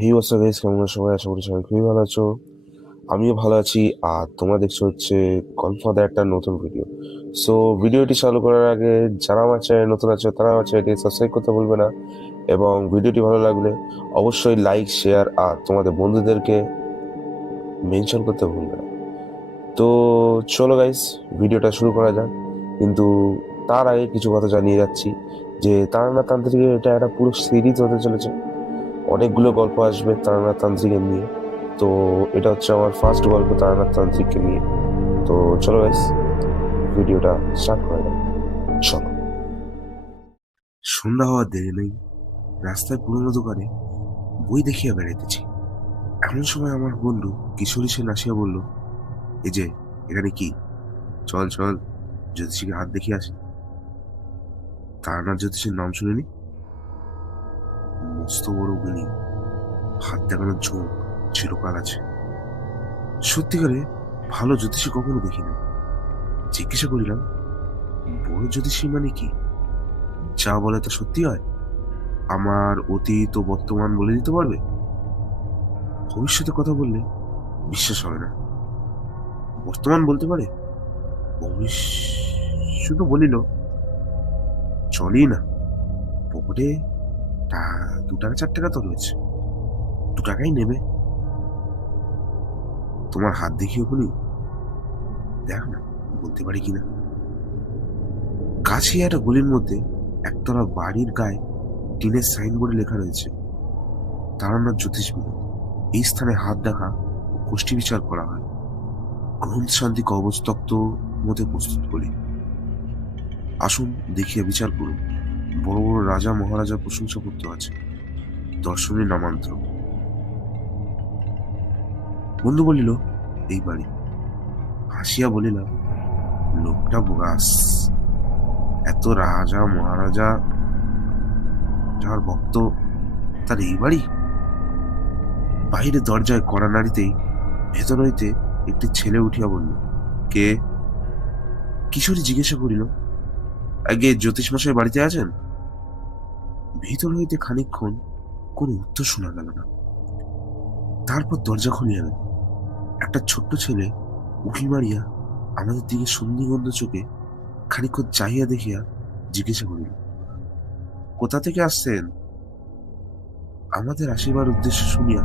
হেই what's up guys, কেমন আছো সবাই? আশা করি সবাই খুবই ভালো আছো। আমিও ভালো আছি। আর তোমরা দেখছো হচ্ছে গডফাদার একটা নতুন ভিডিও। সো ভিডিওটি চালু করার আগে যারা আমার চ্যানেলে নতুন আছে তারা আমার চ্যানেলটি সাবস্ক্রাইব করতে ভুলবে না, এবং ভিডিওটি ভালো লাগলে অবশ্যই লাইক, শেয়ার আর তোমাদের বন্ধুদেরকে মেনশন করতে ভুলবে না। তো চলো গাইস, ভিডিওটা শুরু করা যাক। কিন্তু তার আগে কিছু কথা জানিয়ে যাচ্ছি যে তারানাথ তান্ত্রিকের এটা একটা পুরো সিরিজ হতে চলেছে। অনেকগুলো গল্প আসবে তারানাথ তান্ত্রিকের নিয়ে। তো এটা হচ্ছে আমার ফার্স্ট গল্প তারানাথ তান্ত্রিককে নিয়ে। তো চলো গাইস, ভিডিওটা স্টার্ট করা যাক। চলো। সন্ধ্যা হওয়ার দেরি নেই। রাস্তায় পুরোনো দোকানে বই দেখিয়া বেড়াইতেছি। এমন সময় আমার বন্ধু কিশোরী সেন আসিয়া বলল, এই যে এখানে কি, চল চল জ্যোতিষীকে হাত দেখিয়ে আসি। তারানাথ জ্যোতিষীর নাম শুনিনি? মস্ত বড় গুণী, হাত দেখানোর ঝোঁক চিরকাল আছে। সত্যিকারে ভালো জ্যোতিষী কখনো দেখিনি। জিজ্ঞাসা করিলাম, বড় জ্যোতিষী মানে কি? যা বলে তা সত্যি হয়? আমার অতীত ও বর্তমান বলে দিতে পারবে? ভবিষ্যতের কথা বললে বিশ্বাস হবে না। বর্তমান বলতে পারে? শুধু বলিল, চলই না, পকেটে তা 2 টাকা 4 টাকা তো রয়েছে, 2 টাকাই নেবে। তোমার হাত দেখিয়ে বলি, দেখ না বলতে পারি কিনা। কাছে একটা গলির মধ্যে একতলা বাড়ির গায়ে টিনের সাইনবোর্ডে লেখা রয়েছে, তারানাথ জ্যোতিষ বিনোদ। এই স্থানে হাত দেখা ও গোষ্ঠী বিচার করা হয়। গ্রন্থ শান্তি কবচ তক্ত মতে প্রস্তুত করি। আসুন দেখিয়া বিচার করুন। বড় বড় রাজা মহারাজার প্রশংসাপত্র আছে, দর্শনী নামান্তর। বন্ধু বলিল, এই বাড়ি। হাসিয়া বলিলাম, লোকটা বোগাস। এত রাজা মহারাজা যার ভক্ত, তার এই বাড়ি? বাহিরে দরজায় কড়া নাড়িতেই ভেতর হইতে একটি ছেলে উঠিয়া বলল, কে? কিশোরী জিজ্ঞাসা করিল, আগে জ্যোতিষমশাই বাড়িতে আছেন? ভিতর হইতে খানিকক্ষণ কোনো উত্তর শোনা গেল না। তারপর দরজা খুলিয়া গেল। একটা ছোট্ট ছেলে উঁকি মারিয়া আমাদের দিকে সন্ধিগন্ধ চোখে খানিকক্ষণ চাহিয়া দেখিয়া জিজ্ঞাসা করিল, কোথা থেকে আসছেন? আমাদের আসিবার উদ্দেশ্য শুনিয়া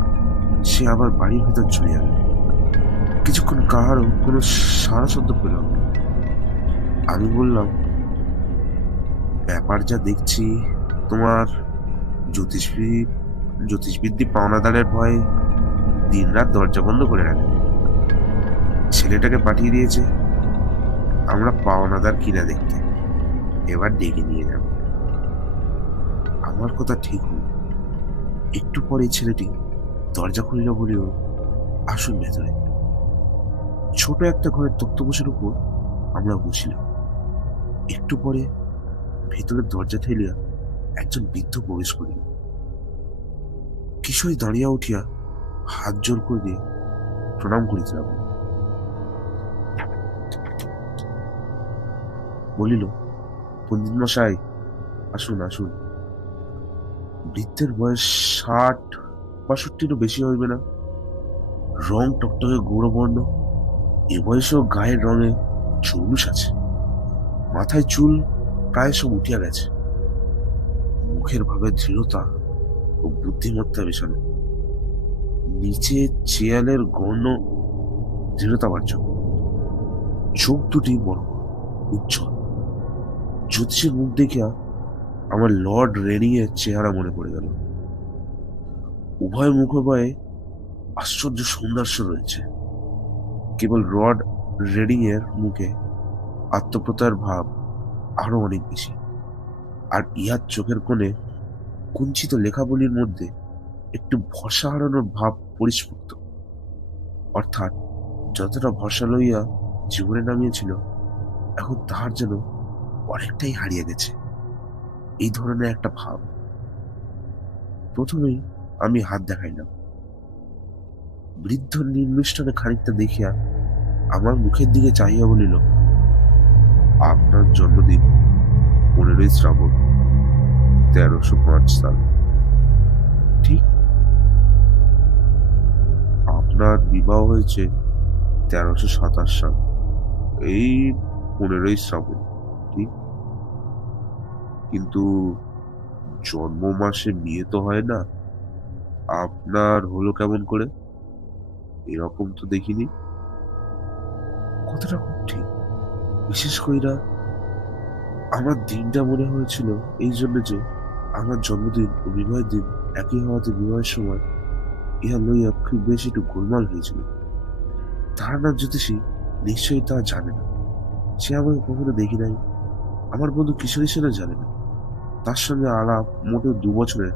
সে আবার বাড়ির ভিতর চলিয়া গেল। কিছুক্ষণ কাহারও কোনো সাড়া শব্দ পেলাম না। আমি বললাম, ব্যাপার যা দেখছি, তোমার জ্যোতিষবিদ্যি পাওনাদারের ভয়ে দিনরাত দরজা বন্ধ করে রাখে। ছেলেটাকে পাঠিয়ে দিয়েছে আমরা পাওনাদার কিনা দেখতে। এবার ডেকে নিয়ে যাব। আমার কথা ঠিক হল। একটু পরে ছেলেটি দরজা খুলিল, বলিল, আসুন ভেতরে। ছোট একটা ঘরের তক্তপোষের উপর আমরা বসিলাম। একটু পরে ভেতরের দরজা ঠেলিয়া একজন বৃদ্ধ প্রবেশ করিল। কিশোরী দাঁড়িয়া উঠিয়া হাত জোর করে দিয়ে প্রণাম করিতে লাগল। বলিল, পণ্ডিত মশাই, আসুন আসুন। বৃদ্ধের বয়স 60-62 বেশি হইবে না। রং টকটকে গৌরবর্ণ। এ বয়সেও গায়ের রঙে চৌলুস আছে। মাথায় চুল প্রায় সব উঠিয়া গেছে। মুখের ভাবে দৃঢ়তা ও বুদ্ধিমত্তা মেশানো। নিচে চেয়ালের গর্ণ দৃঢ়তাবাচক। চোখ দুটি বড় উজ্জ্বল। জ্যোতিষের মুখ দেখিয়া আমার লর্ড রেনিং এর চেহারা মনে পড়ে গেল। উভয় মুখোভয়ে আশ্চর্য সৌন্দর্য রয়েছে। কেবল লর্ড রেডিং এর মুখে আত্মপ্রত্যয়ের ভাব আরো অনেক বেশি। আর ইহার চোখের কোণে কুঞ্চিত লেখাবলির মধ্যে একটু ভরসা হারানোর ভাব পরিস্ফুট। অর্থাৎ যতটা ভরসা লইয়া জীবনে নামিয়েছিল, এখন তাহার যেন অনেকটাই হারিয়ে গেছে, এই ধরনের একটা ভাব। প্রথমেই আমি হাত দেখাইলাম। বৃদ্ধ নির্মিষ্টনে খানিকটা দেখিয়া আমার মুখের দিকে চাহিয়া বলিল, আপনার জন্মদিন 15ই শ্রাবণ, 1305 সাল। ঠিক আপনার বিবাহ হয়েছে 1327 সাল, এই 15ই শ্রাবণ, ঠিক? কিন্তু জন্ম মাসে বিয়ে তো হয় না। আপনার হলো কেমন করে? এরকম তো দেখিনি। কথাটা খুব ঠিক। বিশেষ কইরা আমার দিনটা মনে হয়েছিল এই জন্য যে আমার জন্মদিন ও বিবাহের দিন একই হওয়াতে বিবাহের সময় ইহা লইয়া খুব বেশি একটু গোলমাল হয়েছিল। তারানাথ জ্যোতিষী নিশ্চয়ই তা জানে না। সে আমাকে কখনো দেখি নাই। আমার বন্ধু কিশোরী সেনও জানে না। তার সঙ্গে আলাপ মোটে 2 বছরের,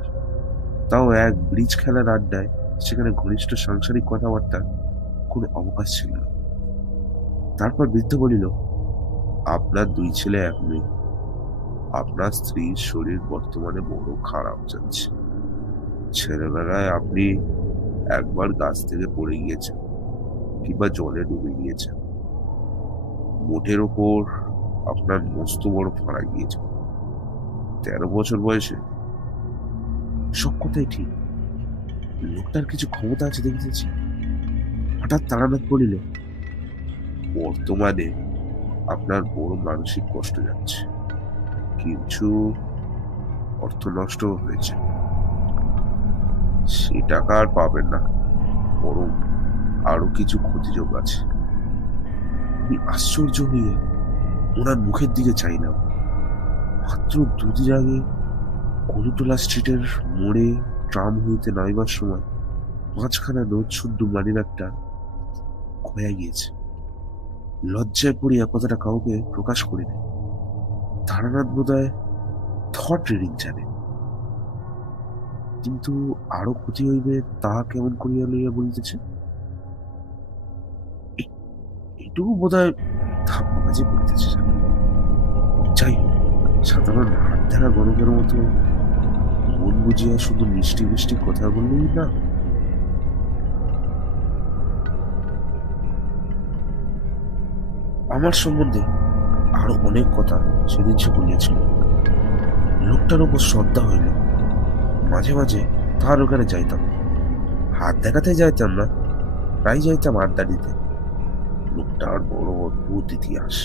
তাও এক ব্রিজ খেলার আড্ডায়, সেখানে ঘনিষ্ঠ সাংসারিক কথাবার্তার কোনো অবকাশ ছিল না। তারপর বৃদ্ধ বলিল, আপনার 2 ছেলে 1 মেয়ে। আপনার স্ত্রীর শরীর বর্তমানে বড় খারাপ যাচ্ছে। ছেলেবেলায় আপনি একবার গাছ থেকে পড়ে গিয়েছেন কিংবা জলে ডুবে গিয়েছেন। মোটের ওপর আপনার মস্ত বড় ফাড়া গিয়েছে 13 বছর বয়সে। সব কথাই ঠিক। লোকটার কিছু ক্ষমতা আছে দেখিতেছি। হঠাৎ তারানাথ বলিল, বর্তমানে আপনার বড় মানসিক কষ্ট যাচ্ছে, কিছু অর্থ নষ্ট হয়েছে। সে টাকা আর পাবেন না, বরং আরো কিছু ক্ষতিযোগ আছে। আমি আশ্চর্য হইয়া ওনার মুখের দিকে চাইলাম। মাত্র 2 দিন আগে কলুটোলা স্ট্রিটের মোড়ে ট্রাম হইতে নামিবার সময় 5খানা নোট শুদ্ধ মানিব্যাগটা খোয়া গিয়েছে। লজ্জায় পড়িয়া কথাটা কাউকে প্রকাশ করিনি। তারানাথ বোধহয় থট রিডিং জানে, কিন্তু আরো ক্ষতি হইবে তাহা কেমন করিয়া লইয়া বলিতেছে। এ- এটুকু বোধহয় ধাপ্পাবাজি করিতেছে জানে। যাই হোক, সাধারণ হাত ধরা গণকের মতো মন বুঝিয়া শুধু মিষ্টি মিষ্টি কথা বললেই না। আমার সম্বন্ধে আরো অনেক কথা সেদিন সে বলিয়াছিল। লোকটার উপর শ্রদ্ধা হইল। মাঝে মাঝে তাহার ওখানে যাইতাম। হাত দেখাতে যাইতাম না, প্রায় যাইতাম আড্ডা দিতে। লোকটার বড় অদ্ভুত ইতিহাস।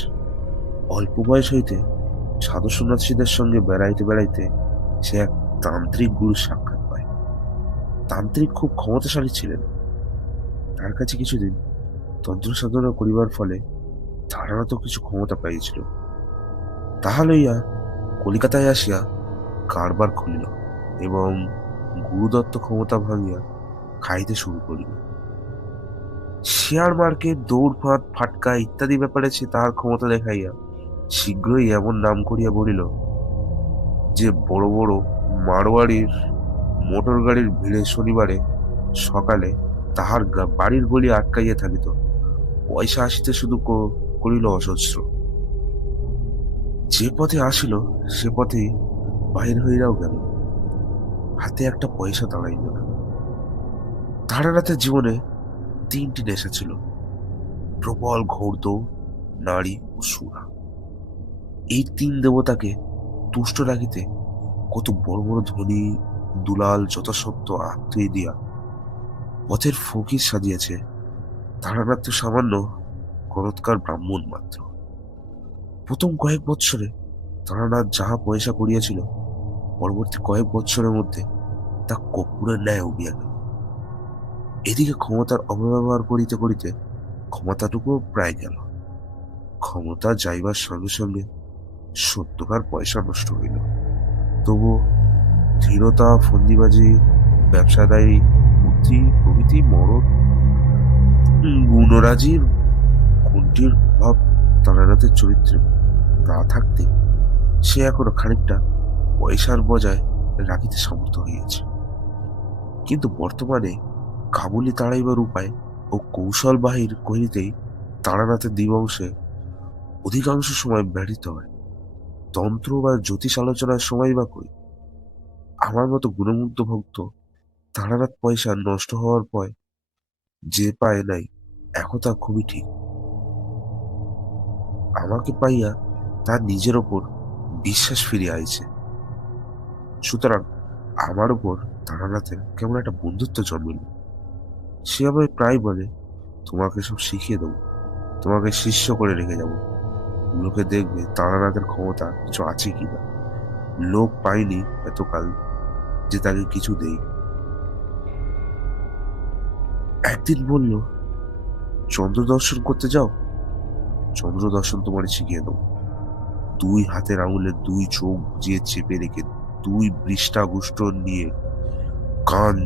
অল্প বয়স হইতে সাধু সন্ন্যাসীদের সঙ্গে বেড়াইতে বেড়াইতে সে এক তান্ত্রিক গুরুর সাক্ষাৎ পায়। তান্ত্রিক খুব ক্ষমতাশালী ছিলেন। তার কাছে কিছুদিন তন্ত্র সাধনা করিবার ফলে তাহারা তো কিছু ক্ষমতা পাইয়াছিল। তাহা লইয়া কলিকাতায় আসিয়া কারবার খুলিল এবং গুরুদত্ত ক্ষমতা ভাঙিয়া খাইতে শুরু করিল। শেয়ার মার্কেট, দৌড়ফাঁট, ফাটকা ইত্যাদি ব্যাপারে সে তাহার ক্ষমতা দেখাইয়া শীঘ্রই এমন নাম করিয়া বলিল যে বড় বড় মারোয়াড়ির মোটর গাড়ির ভিড়ে শনিবারে সকালে তাহার বাড়ির গলি আটকাইয়া থাকিত। পয়সা আসিতে শুধু করিল অজস্র। যে পথে আসিল সে পথেই বাহির হইয়াও গেল। হাতে একটা পয়সা দাঁড়াইল না। তারানাথের জীবনে 3টি নেশা ছিল: প্রবল ঘোরদৌড়, নারী ও সুরা। এই 3 দেবতাকে তুষ্ট রাখিতে কত বড় বড় ধনী দুলাল যথাসত্ত্ব আত্মীয় দিয়া পথের ফকির সাজিয়াছে। তারানাথ তো সামান্য করৎকার ব্রাহ্মণ মাত্র। প্রথম কয়েক বৎসরে তারানাথ যাহা পয়সা করিয়াছিল, পরবর্তী কয়েক বৎসরের মধ্যে তা কর্পূরের ন্যায় উবিয়া গেল। এদিকে ক্ষমতার অপব্যবহার করিতে করিতে ক্ষমতাটুকুও প্রায় গেল। ক্ষমতা যাইবার সঙ্গে সঙ্গে সত্যকার পয়সা নষ্ট হইল। তবু দৃঢ়তা, ফন্দিবাজি, ব্যবসাদায়ী বুদ্ধি প্রভৃতি মরদ গুণরাজির কোনটির অভাব তারানাথের চরিত্রে না থাকতে সে এখনো খানিকটা পয়সার বজায় রাখিতে সমর্থ হইয়াছে। কিন্তু বর্তমানে কাবুলি তাড়াইবার উপায় ও কৌশল বাহির করিতেই তারানাথের দিবংশে অধিকাংশ সময় ব্যর্থ হয়। তন্ত্র বা জ্যোতিষ আলোচনার সময় বা কই। আমার মতো গুণমুগ্ধ ভক্ত তারানাথ পয়সা নষ্ট হওয়ার পর যে পায় নাই, একথা খুবই ঠিক। আমাকে পাইয়া তার নিজের ওপর বিশ্বাস ফিরিয়া আইছে। সুতরাং আমার উপর তারানাথের কেমন একটা বন্ধুত্ব জন্মিল। সে আমায় প্রায় বলে, তোমাকে সব শিখিয়ে দেবো, তোমাকে শিষ্য করে রেখে যাব। লোকে দেখবে তারানাথের ক্ষমতা কিছু আছে কিনা। লোক পাইনি এতকাল যে তাকে কিছু দেই। একদিন বলল, চন্দ্র দর্শন করতে যাও, চন্দ্র দর্শন তোমার শিখিয়ে দেবো। দুই হাতের আঙুলে দুই চোখ বুজিয়ে চেপে রেখে দুই বৃষ্টাগুষ্ট নিয়ে কান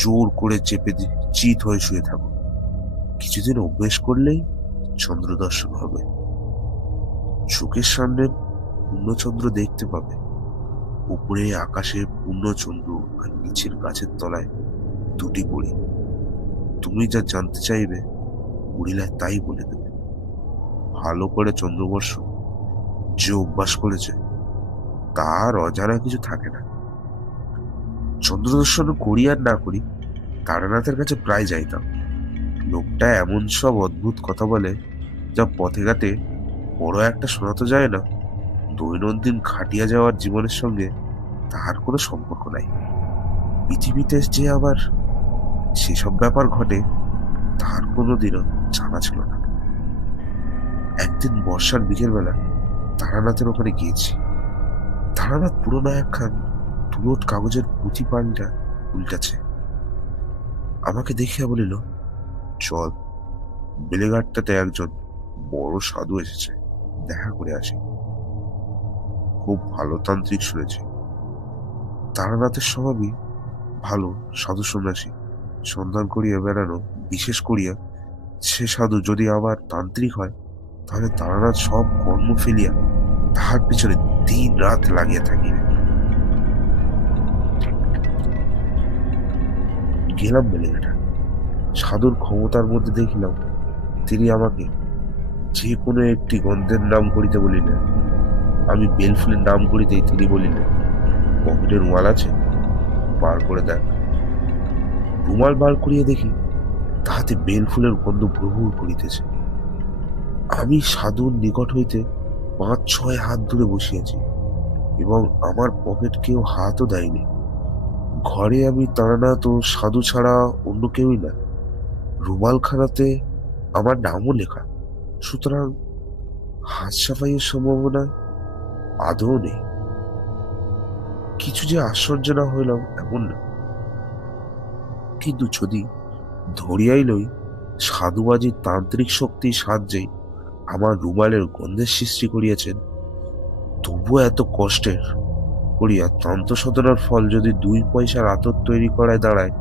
জোর করে চেপে চিত হয়ে শুয়ে থাকো। কিছুদিন অভ্যেস করলেই চন্দ্র দর্শন হবে। চোখের সামনে পূর্ণচন্দ্র দেখতে পাবে। উপরে আকাশে পূর্ণচন্দ্র আর নিচের গাছের তলায় দুটি পড়ি। তুমি যা জানতে চাইবে উড়িলায় তাই বলে দেবে। ভালো করে চন্দ্রবর্ষ যে অভ্যাস করেছে তার অজানা কিছু থাকে না। চন্দ্র দর্শন করি আর না করি, তারানাথের কাছে প্রায় যাইতাম। লোকটা এমন সব অদ্ভুত কথা বলে যা পথে ঘাটে বড় একটা শোনাতে যায় না। দৈনন্দিন খাটিয়া যাওয়ার জীবনের সঙ্গে তাহার কোনো সম্পর্ক নাই। পৃথিবীতে যে আবার সেসব ব্যাপার ঘটে তাহার কোনোদিনও জানা ছিল না। একদিন বর্ষার বিকেলবেলা তারানাথের ওখানে গিয়েছি। তারানাথ পুরোনো একখান তুলোট কাগজের পুঁথি পাল্টা উল্টাছে। আমাকে দেখিয়া বলিল, চল, বেলেঘাটটাতে একজন বড় সাধু এসেছে, দেখা করে আসি। খুব ভালো তান্ত্রিক শুনেছি। তারানাথের স্বভাবই ভালো সাধু সন্ন্যাসী সন্ধান করিয়া বেড়ানো, বিশেষ করিয়া সে সাধু যদি আবার তান্ত্রিক হয়, তাহলে তারানাথ সব কর্ম ফেলিয়া তাহার পিছনে দিন রাত লাগিয়া থাকিবে। গেলাম বেলেঘাটা। সাধুর ক্ষমতার মধ্যে দেখিলাম তিনি আমাকে যে কোনো একটি গন্ধের নাম করিতে বলিলেন। আমি বেলফুলের নাম করিতেই তিনি বলিলেন, পকেটে রুমাল আছে, বার করে দেখ। রুমাল বার করিয়া দেখি তাহাতে বেলফুলের গন্ধ ভ্রমণ করিতেছে। আমি সাধুর নিকট হইতে ৫-৬ হাত দূরে বসিয়াছি এবং আমার পকেট কেউ হাতও দেয়নি। ঘরে আমি তারানাথ ও সাধু ছাড়া অন্য কেউই না। রুমালখানাতে আমার নামও লেখা, সুতরাং হাত সাফাইয়ের সম্ভাবনা আদৌ নেই। কিছু যে আশ্চর্য না হইলাম এমন না, কিন্তু যদি ধরিয়াই লই সাধুবাজির তান্ত্রিক শক্তির সাহায্যেই আমার রুমালের গন্ধের সৃষ্টি করিয়াছেন, তবুও এত কষ্টের করিয়া তন্ত্র সাধনার ফল যদি 2 পয়সার আতর তৈরি করায় দাঁড়ায়,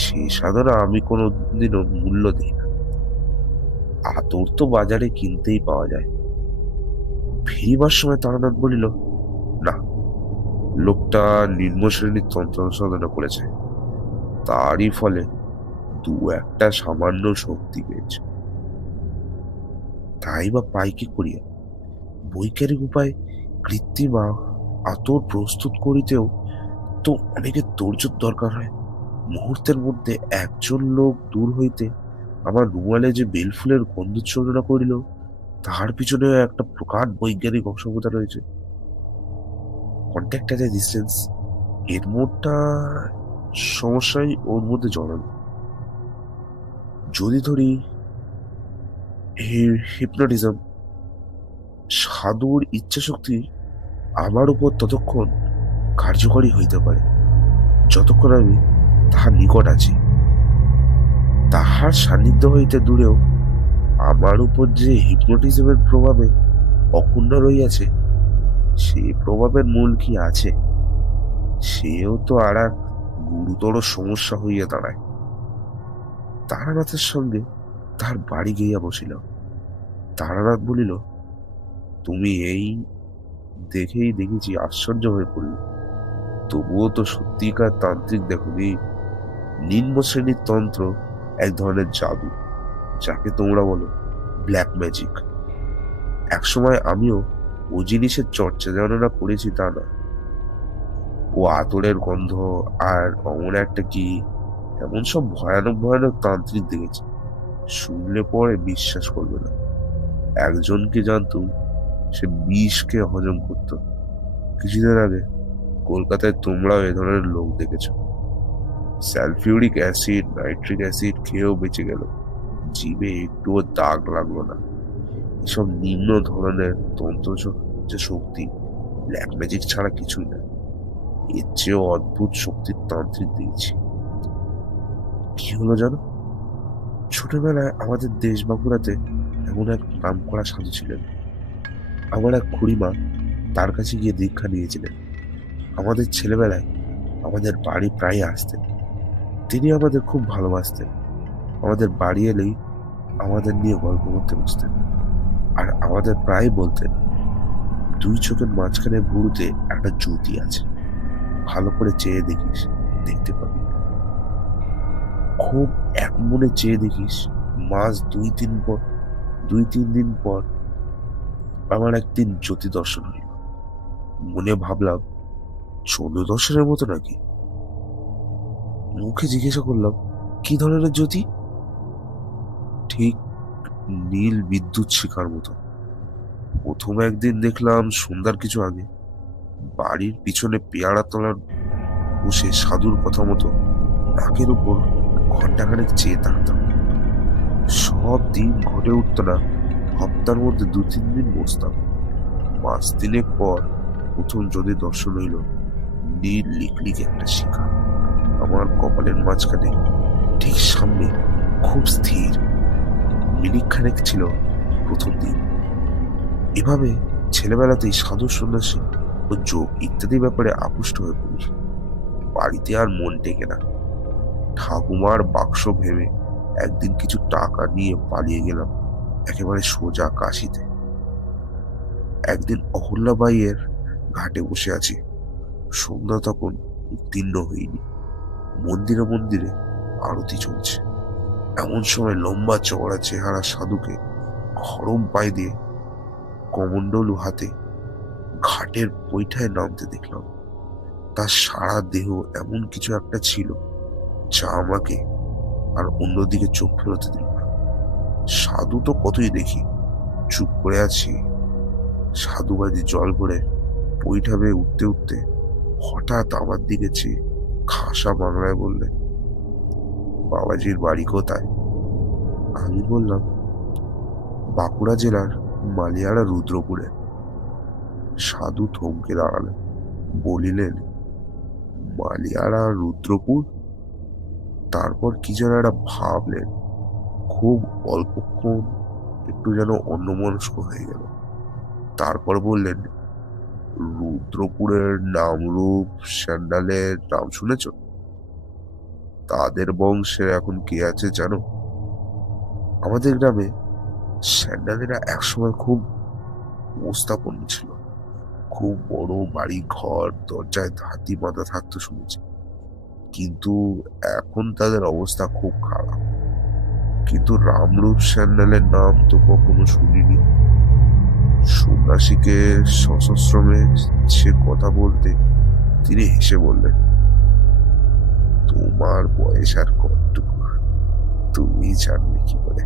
সেই সাধনা আমি কোনোদিনও মূল্য দিই না। আতর তো বাজারে কিনতেই পাওয়া যায়। ফিরিবার সময় তারানাথ বলিল, না, লোকটা নিম্ন শ্রেণীর তন্ত্র সাধনা করেছে, তারই ফলে 2-1টা সামান্য শক্তি পেয়েছে। তাই বা পাই কি করিয়া? বৈজ্ঞানিক উপায় কৃত্রিম আতর প্রস্তুত করিতেও তো অনেকের তোড়জোড় দরকার হয়। মুহূর্তের মধ্যে একজন লোক দূর হইতে আমার রুমালে যে বেলফুলের গন্ধ ছড়ানো করিল, তাহার পিছনে একটা প্রকার বৈজ্ঞানিক অসভ্যতা রয়েছে। কন্ট্যাক্ট অ্যাট এ ডিস্টেন্স এর মোটটা সমস্যাই ওর মধ্যে জড়ানো। যদি ধরি হিপনোটিজম, সাধুর ইচ্ছাশক্তি আমার উপর ততক্ষণ কার্যকরী হইতে পারে যতক্ষণ আমি তাহার নিকট আছি। তাহার সান্নিধ্য হইতে দূরেও আমার উপর যে হিপনোটিজমের প্রভাবে অক্ষুণ্ণ রইয়াছে, সে প্রভাবের মূল কি আছে, সেও তো আর এক গুরুতর সমস্যা হইয়া দাঁড়ায়। তারানাথের সঙ্গে তার বাড়ি গিয়া বসিল। তারানাথ বলিল, তুমি এই দেখেই দেখেছি আশ্চর্য হয়ে পড়ল, তবুও তো সত্যিকার তান্ত্রিক দেখনি। নিম্ন শ্রেণীর তন্ত্র এক ধরনের জাদু, যাকে তোমরা বলো ব্ল্যাক ম্যাজিক। একসময় আমিও ও জিনিসের চর্চা জানা করেছি তা না। ও আতরের গন্ধ আর অমন একটা কি, এমন সব ভয়ানক ভয়ানক তান্ত্রিক দেখেছি, শুনলে পরে বিশ্বাস করবে না। একজনকে জানতুম, সে বিষকে হজম করত। কিছুদিন আগে কলকাতায় তোমরাও এ ধরনের লোক দেখেছ। সালফিউরিক অ্যাসিড, নাইট্রিক অ্যাসিড খেয়েও বেঁচে গেল। জিভে একটুও দাগ লাগলো না। এসব নিম্ন ধরনের তন্ত্র যে শক্তি, ব্ল্যাক ম্যাজিক ছাড়া কিছুই না। এর চেয়েও অদ্ভুত শক্তির তান্ত্রিক দিয়েছি। কি হলো জানো? ছোটবেলায় আমাদের দেশ বাঁকুড়াতে এমন এক নামকরা সাধু ছিলেন। আমার এক খুড়িমা তার কাছে গিয়ে দীক্ষা নিয়েছিলেন। আমাদের ছেলেবেলায় আমাদের বাড়ি প্রায় আসতেন। তিনি আমাদের খুব ভালোবাসতেন। আমাদের বাড়ি এলেই আমাদের নিয়ে গল্প করতে বসতেন। আর আমাদের প্রায় বলতেন, দুই চোখের মাঝখানে ভুরুতে একটা জ্যোতি আছে, ভালো করে চেয়ে দেখিস, দেখতে পাবি। খুব এক মনে চেয়ে দেখিস। মাস 2-3 পর আমার একদিন জ্যোতি দর্শন হইল। মনে ভাবলাম, চন্দ্র দর্শনের মতো নাকি। মুখে জিজ্ঞাসা করলাম, কি ধরনের জ্যোতি? ঠিক নীল বিদ্যুৎ শিখার মতো। প্রথম একদিন দেখলাম সন্ধ্যার কিছু আগে বাড়ির পিছনে পেয়ারা তলার বসে সাধুর কথা মতো নাকের উপর ঘন্টাখানেক চেয়ে থাকতাম। সব দিন ঘটে উঠত না, হপ্তার মধ্যে 2-3 দিন বসতাম। মাস 3 পর প্রথম যদি দর্শন হইল, নীল লিকলিক একটা শিখা আমার কপালের মাঝখানে, ঠিক সামনে, খুব স্থির। মিনিট খানেক ছিল প্রথম দিন। এভাবে ছেলেবেলাতেই সাধু সন্ন্যাসী ও যোগ ইত্যাদি ব্যাপারে আকৃষ্ট হয়ে পড়ি। বাড়িতে আর মন টেকে না। ঠাকুমার বাক্স ভেবে একদিন কিছু টাকা নিয়ে পালিয়ে গেলাম একেবারে সোজা কাশিতে। একদিন অহল্যাবাইয়ের ঘাটে বসে আছি। সন্ধ্যা তখন উত্তীর্ণ হয়নি। মন্দিরে মন্দিরে আরতি চলছে। এমন সময় লম্বা চওড়া চেহারা সাধুকে খড়ম পায়ে দিয়ে কমণ্ডলু হাতে ঘাটের বৈঠায় নামতে দেখলাম। তার সারা দেহ এমন কিছু একটা ছিল যা আমাকে আর অন্যদিকে চোখ ফেরাতে দিল না। সাধু তো কতই দেখি, চুপ করে আছি। সাধুবাজি জল ভরে বৈঠা বেয়ে উঠতে উঠতে হঠাৎ আমার দিকে চেয়ে খাসা বাংলায় বললে, বাবাজির বাড়ি কোথায়? আমি বললাম, বাঁকুড়া জেলার মালিয়াড়া রুদ্রপুরে। সাধু থমকে দাঁড়ালেন, বলিলেন, মালিয়াড়া রুদ্রপুর? তারপর কি যেন একটা ভাবলেন। খুব অল্পক্ষণ একটু যেন অন্যমনস্ক হয়ে গেল। তারপর বললেন, রুদ্রপুরের নামরূপ স্যান্ডালের নাম শুনেছ? তাদের বংশে এখন কে আছে জানো? আমাদের গ্রামে স্যান্ডালেরা একসময় খুব উপস্থাপন ছিল। খুব বড় বাড়ি ঘর, দরজায় হাতি বাঁধা থাকতো শুনেছি। কিন্তু এখন তাদের অবস্থা খুব খারাপ। কিন্তু রামরূপ স্যান্ডালের নাম তো কখনো শুনিনি। সন্ন্যাসীকে সশ্রমে সে কথা বলতে তিনি হেসে বললেন, তোমার বয়স আর কতটুকু, তুমি জানবে কি করে?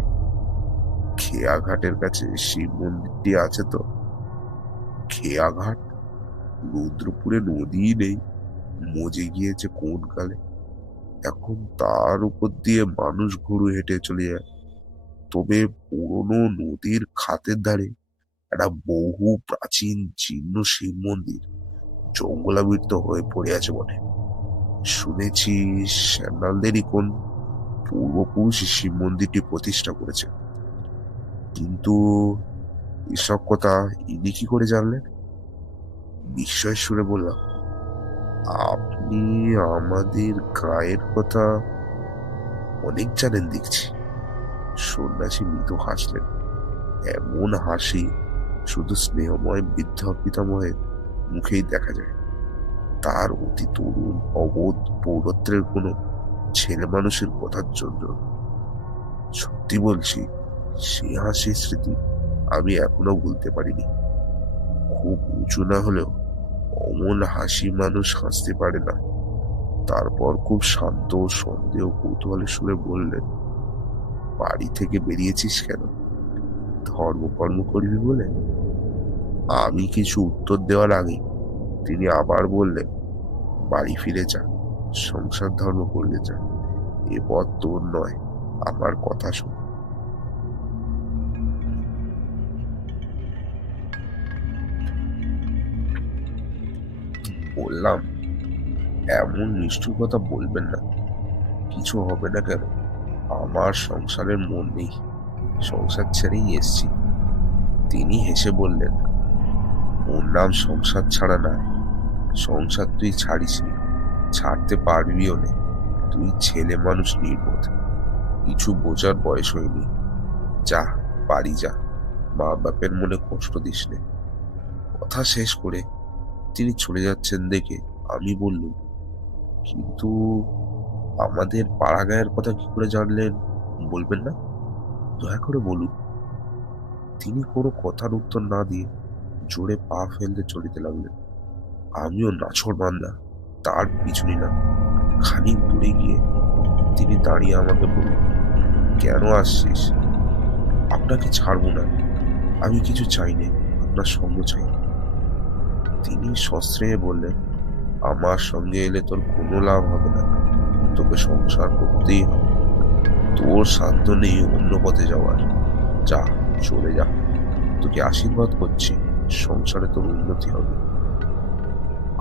খেয়াঘাটের কাছে শিব মন্দিরটি আছে তো। খেয়াঘাট? রুদ্রপুরে নদীই নেই, মজে গিয়েছে কোন কালে। এখন তার উপর দিয়ে মানুষ গরু হেঁটে চলে যায়। তবে পুরনো নদীর খাতের ধারে একটা বহু প্রাচীন জীর্ণ শিব মন্দির জঙ্গলাবৃত হয়ে পড়ে আছে বটে। শুনেছি স্যান্ডালদেরই কোন পূর্বপুরুষ শিব মন্দিরটি প্রতিষ্ঠা করেছে। কিন্তু এসব কথা ইনি কি করে জানলেন? বিস্ময়ের সুরে বললাম, আপনি আমাদের গায়ের কথা অনেক জানেন দেখছি। সন্ন্যাসী মৃদু হাসলেন। এমন হাসি শুধু স্নেহময় বৃদ্ধা পিতামহের মুখেই দেখা যায়। তার অতি তরুণ অবোধ পৌরত্বের কোনো ছেলে মানুষের কথার জন্য। সত্যি বলছি, সে হাসির স্মৃতি আমি এখনো ভুলতে পারিনি। খুব উঁচু না হলেও অমন হাসি মানুষ হাসতে পারে না। তারপর খুব শান্ত সন্দেহ কৌতূহলের সুরে বললেন, বাড়ি থেকে বেরিয়েছিস কেন? ধর্মকর্ম করবি বলে? আমি কিছু উত্তর দেওয়ার আগে তিনি আবার বললেন, বাড়ি ফিরে যা, সংসার ধর্ম করলে যা, এ পথ তোর নয়, আমার কথা শোন। বললাম, এমন নিষ্ঠুর কথা বলবেন না। কিছু হবে না কেন? আমার সংসারের মন নেই, সংসার ছেড়েই এসছি। তিনি হেসে বললেন, ওর নাম সংসার ছাড়া না। সংসার তুই ছাড়িসনি, ছাড়তে পারবিও না। তুই ছেলে মানুষ, নির্বোধ, কিছু বোঝার বয়স হয়নি। যা, বাড়ি যা, মা বাপের মনে কষ্ট দিস নে। কথা শেষ করে তিনি চলে যাচ্ছেন দেখে আমি বললুম, কিন্তু আমাদের পাড়া গাঁয়ের কথা কি করে জানলেন, বলবেন না? দয়া করে বলুন। তিনি কোনো কথার উত্তর না দিয়ে জোরে পা ফেলতে চলিতে লাগলেন। আমিও নাছোড়বান্দা তার পিছু নিলাম। খানিক দূরে গিয়ে তিনি দাঁড়িয়ে আমাকে বললেন, কেন আসছিস? আপনাকে ছাড়বো না। আমি কিছু চাই নে, আপনার সঙ্গ চাই। তিনি সশ্রয়ে বললেন, আমার সঙ্গে এলে তোর কোনো লাভ হবে না, তোকে সংসার করতেই হবে। তোর সাধ্য নেই অন্য পথে যাওয়ার। যা, চলে যা। তোকে আশীর্বাদ করছি, সংসারে তোর উন্নতি হবে।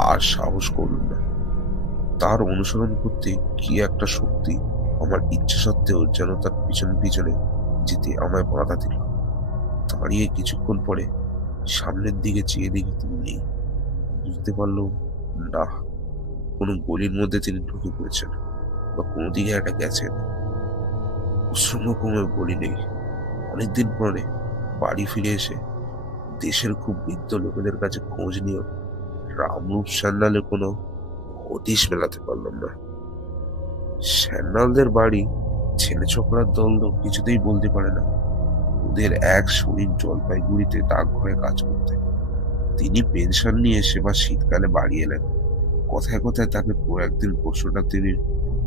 আর সাহস করুন না। তার অনুসরণ করতে কি একটা শক্তি আমার ইচ্ছা সত্ত্বেও যেন তার পিছনে পিছনে যেতে আমায় বাধা দিল। দাঁড়িয়ে কিছুক্ষণ পরে সামনের দিকে চেয়ে দেখি তিনি নেই। বুঝতে পারলাম, না, কোনো গলির মধ্যে তিনি ঢুকে পড়েছেন বা কোনো দিকে একটা গেছেন। উৎসঙ্গক্রমে বলি নেই। অনেকদিন পরে বাড়ি ফিরে এসে দেশের খুব বৃদ্ধ লোকেদের কাছে খোঁজ নিয়েও রামরূপ সান্যালের কোনো হদিশ মেলাতে পারলাম না। সান্যালদের বাড়ি ছেলে ছোকরার দল তো কিছুতেই বলতে পারে না। ওদের এক শরীর জলপাইগুড়িতে ডাকঘরে কাজ করতে। তিনি পেনশন নিয়ে সেবার শীতকালে বাড়ি এলেন। কথায় কথায় তাকে একদিন প্রশ্নটা তিনি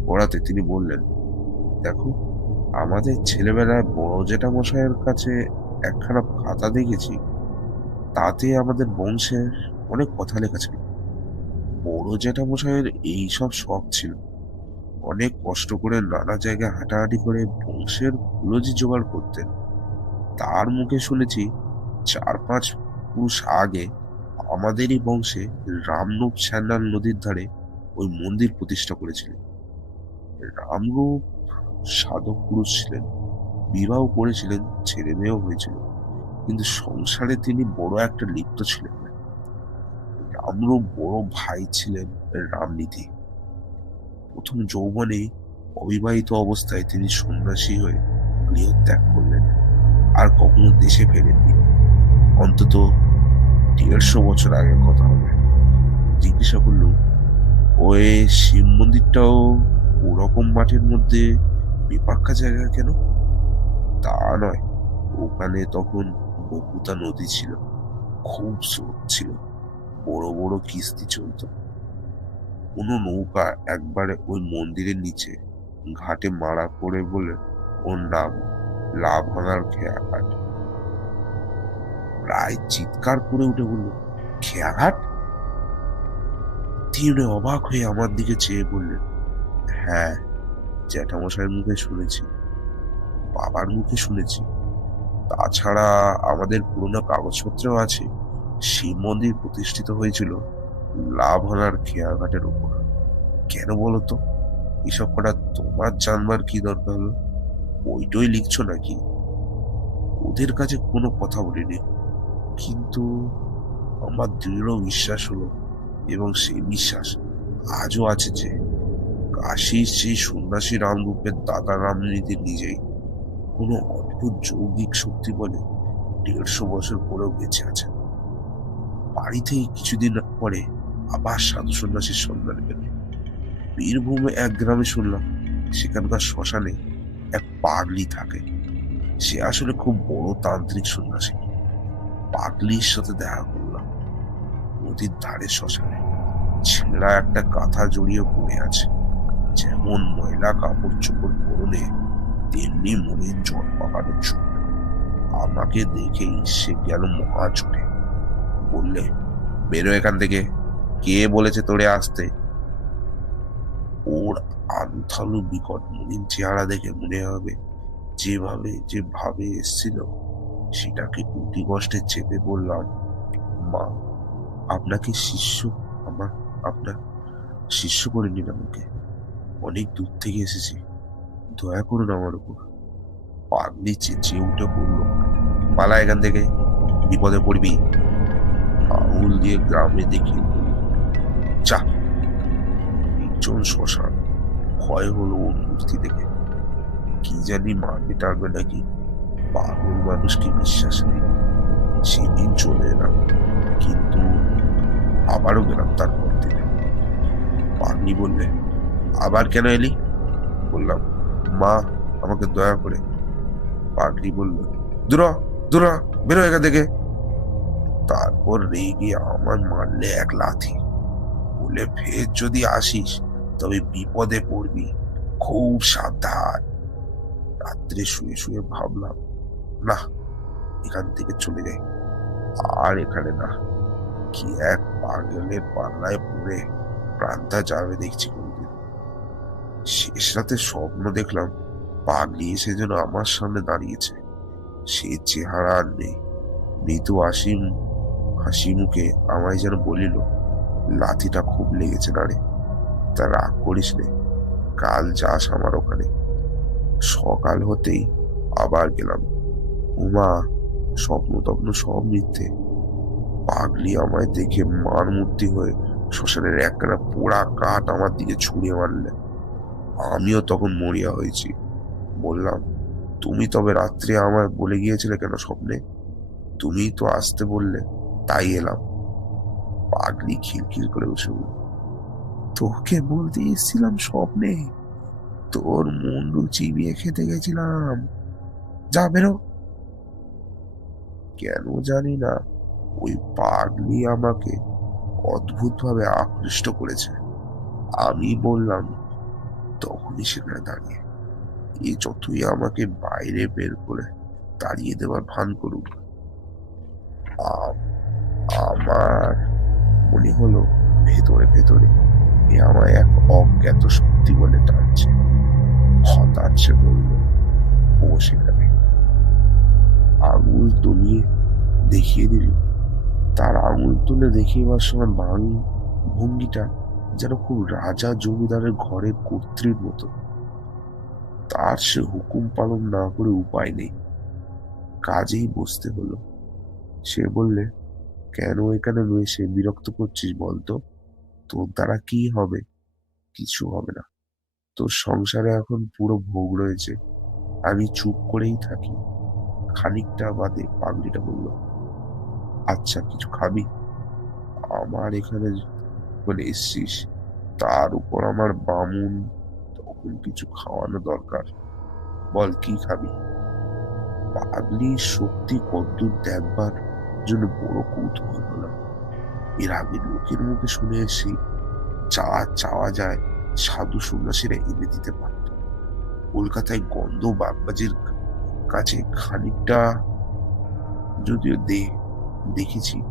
পড়াতে তিনি বললেন, দেখো, আমাদের ছেলেবেলায় বড় জেঠামশাইয়ের কাছে একখানা খাতা দেখেছি, তাতে আমাদের বংশের অনেক কথা লেখা ছিল। বড় জ্যাঠামশাইয়ের এইসব শখ ছিল। অনেক কষ্ট করে নানা জায়গায় হাঁটাহাঁটি করে বংশের কুলোজি জোগাড় করতেন। তার মুখে শুনেছি 4-5 পুরুষ আগে আমাদেরই বংশে রামরূপ সান্যাল নদীর ধারে ওই মন্দির প্রতিষ্ঠা করেছিলেন। রামরূপ সাধক পুরুষ ছিলেন, বিবাহ করেছিলেন, ছেলে মেয়েও হয়েছিল, কিন্তু সংসারে তিনি বড় একটা লিপ্ত ছিলেন না। রামরূপ বড় ভাই ছিলেন রামনিধি। প্রথম যৌবনে অবিবাহিত অবস্থায় তিনি সন্ন্যাসী হয়ে গৃহত্যাগ করলেন, আর কখনো দেশে ফেরেননি। অন্তত 150 বছর আগের কথা হবে। জিজ্ঞাসা করল, ওই শিব মন্দিরটাও ওরকম মাঠের মধ্যে বেপাক্কা জায়গা কেন? তা নয়, ওখানে তখন বকুতা নদী ছিল, খুব স্রোত ছিল, বড় বড় কিস্তি চলত। কোনো নৌকা একবারে ওই মন্দিরের নিচে ঘাটে মারা পড়ে বলে ওর নাম লাভাঙার খেয়াঘাট। প্রায় চিৎকার করে উঠে বলল, খেয়াঘাট? তিনি অবাক হয়ে আমার দিকে চেয়ে বললেন, হ্যাঁ, জ্যাঠামশাইয়ের মুখে শুনেছি, বাবার মুখে শুনেছি, তাছাড়া আমাদের পুরোনো কাগজপত্রেও আছে শিব মন্দির প্রতিষ্ঠিত হয়েছিল লাভাঙার খেয়াঘাটের উপর। কেন বলো তো? এসব কটা তোমার জানবার কি দরকার হলো? বইটই লিখছো নাকি? ওদের কাছে কোনো কথা বলিনি, কিন্তু আমার দৃঢ় বিশ্বাস হলো, এবং সেই বিশ্বাস আজও আছে, যে কাশীর সেই সন্ন্যাসী রামরূপের দাদা রামনিধি নিজেই কোনো অদ্ভুত যৌগিক শক্তি বলে 150 বছর পরেও বেঁচে আছেন। বাড়িতেই কিছুদিন পরে আবার সাধু সন্ন্যাসীর সন্ধান পেল। বীরভূমে এক গ্রামে শুনলাম সেখানকার শ্মশানে এক পাগলি থাকে। সে আসলে খুব বড় তান্ত্রিক সন্ন্যাসী। পাগলির সাথে দেখা করলাম নদীর ধারে শ্মশানে। ছেঁড়া একটা কাঁথা জড়িয়ে পড়ে আছে। যেমন ময়লা কাপড় চোপড় পরনে, তেমনি মনের জল পাকানো চোখ। আমাকে দেখেই সে গেল মহা চোটে। বললে, বেরো এখান থেকে, কে বলেছে তোরে আসতে? আলুথালু বিকট মলিন চেহারা দেখে মনে হবে যে ভাবে এসছিল সেটাকে কুটি কষ্টে চেপে বললাম, মা, আপনাকে শিষ্য আমার আপনার শিষ্য করে নিন আমাকে। অনেক দূর থেকে এসেছি, দয়া করুন আমার উপর। পাগলি চেঁচিয়ে উঠে বলল, পালা এখান থেকে, বিপদে পড়বি। আঙুল দিয়ে গ্রামে দেখিয়ে বলল, যা। নির্জন শ্মশান, ভয় হলো ওর মূর্তি দেখে। কি জানি মারবে টারবে নাকি, পাগল মানুষকে বিশ্বাস নেই। সেদিন চলে এলাম, কিন্তু আবারও গেলাম তারপর দিনে। পাগলি বললে, আবার কেন এলি? বললাম, মা, আমাকে দয়া করে। পাগলি বলল, দূর হ, দূর হ, বেরো এখান থেকে। তারপর রেগে আমার মারলে এক লাথি, বলে, ফের যদি আসিস তবে বিপদে পড়বি, খুব সাবধান। রাত্রে শুয়ে শুয়ে ভাবলাম, না, এখান থেকে চলে যাই, আর এখানে না। কি এক পাগলের পাল্লায় পড়ে প্রাণটা যাবে দেখছি কোনদিন। শেষ রাতে স্বপ্ন দেখলাম পাগলি এসে যেন আমার সামনে দাঁড়িয়েছে। সে চেহারা আর নেই। মৃদু হাসি মুখে আমায় যেন বলিল, লাথিটা খুব লেগেছে না রে, তা রাগ করিস নে, কাল যাস আমার ওখানে। সকাল হতেই আবার গেলাম। উমা, স্বপ্ন টপ্ন সব মিথ্যে। পাগলি আমায় দেখে মার মূর্তি হয়ে শ্মশানের একখানা পোড়া কাঠ আমার দিকে ছুঁড়ে মারলে। আমিও তখন মরিয়া হয়েছি। বললাম, তুমি তবে রাত্রে আমায় বলে গিয়েছিলে কেন স্বপ্নে? তুমিই তো আসতে বললে, তাই এলাম। পাগলি খিলখিল করে বসে বলল, তোকে বলতে এসেছিলাম স্বপ্নে, তোর মুন্ডু চিবিয়ে খেতে গেছিলাম, যা বেরো। কেন জানি না, ওই পাগলি আমাকে অদ্ভুতভাবে আকৃষ্ট করেছে। আমি বললাম, তখনই সেখানে দাঁড়িয়ে, এ যতই আমাকে বাইরে বের করে তাড়িয়ে দেওয়ার ভান করুক, আ- আমার মনে হলো ভেতরে ভেতরে এ আমায় এক অজ্ঞাত শক্তি বলে টানছে। হঠাৎ সে বলল, ও সেখানে। আঙুল তুলিয়ে দেখিয়ে দিল। তার আঙুল তুলে দেখিয়েবার সময় ভঙ্গিটা যেন খুব রাজা জমিদারের ঘরের কর্ত্রীর মতো। তার সে হুকুম পালন না করে উপায় নেই, কাজেই বসতে হলো। সে বললে, কেন এখানে এসে বিরক্ত করছিস বলতো? তোর দ্বারা কি হবে? কিছু হবে না। তোর সংসারে এখন পুরো ভোগ রয়েছে, আমি চুপ করেই থাকি। খানিকটা বাদে পাগলিটা বলল, আচ্ছা, কিছু খাবি? আমার এখানে বলে এসছিস, তার উপর আমার বামুন, তখন কিছু খাওয়ানো দরকার। বল, কি খাবি? পাগলির শক্তি কদ্দূর দেখবার জন্য বড় কৌতূহল হলাম। এর আগে লোকের মুখে শুনে এসেছি, যা চাওয়া যায় সাধু সন্ন্যাসীরা এনে দিতে পারত। কলকাতায় গন্ধ বাগবাজির কাছে খানিকটা যদিও দেখেছি,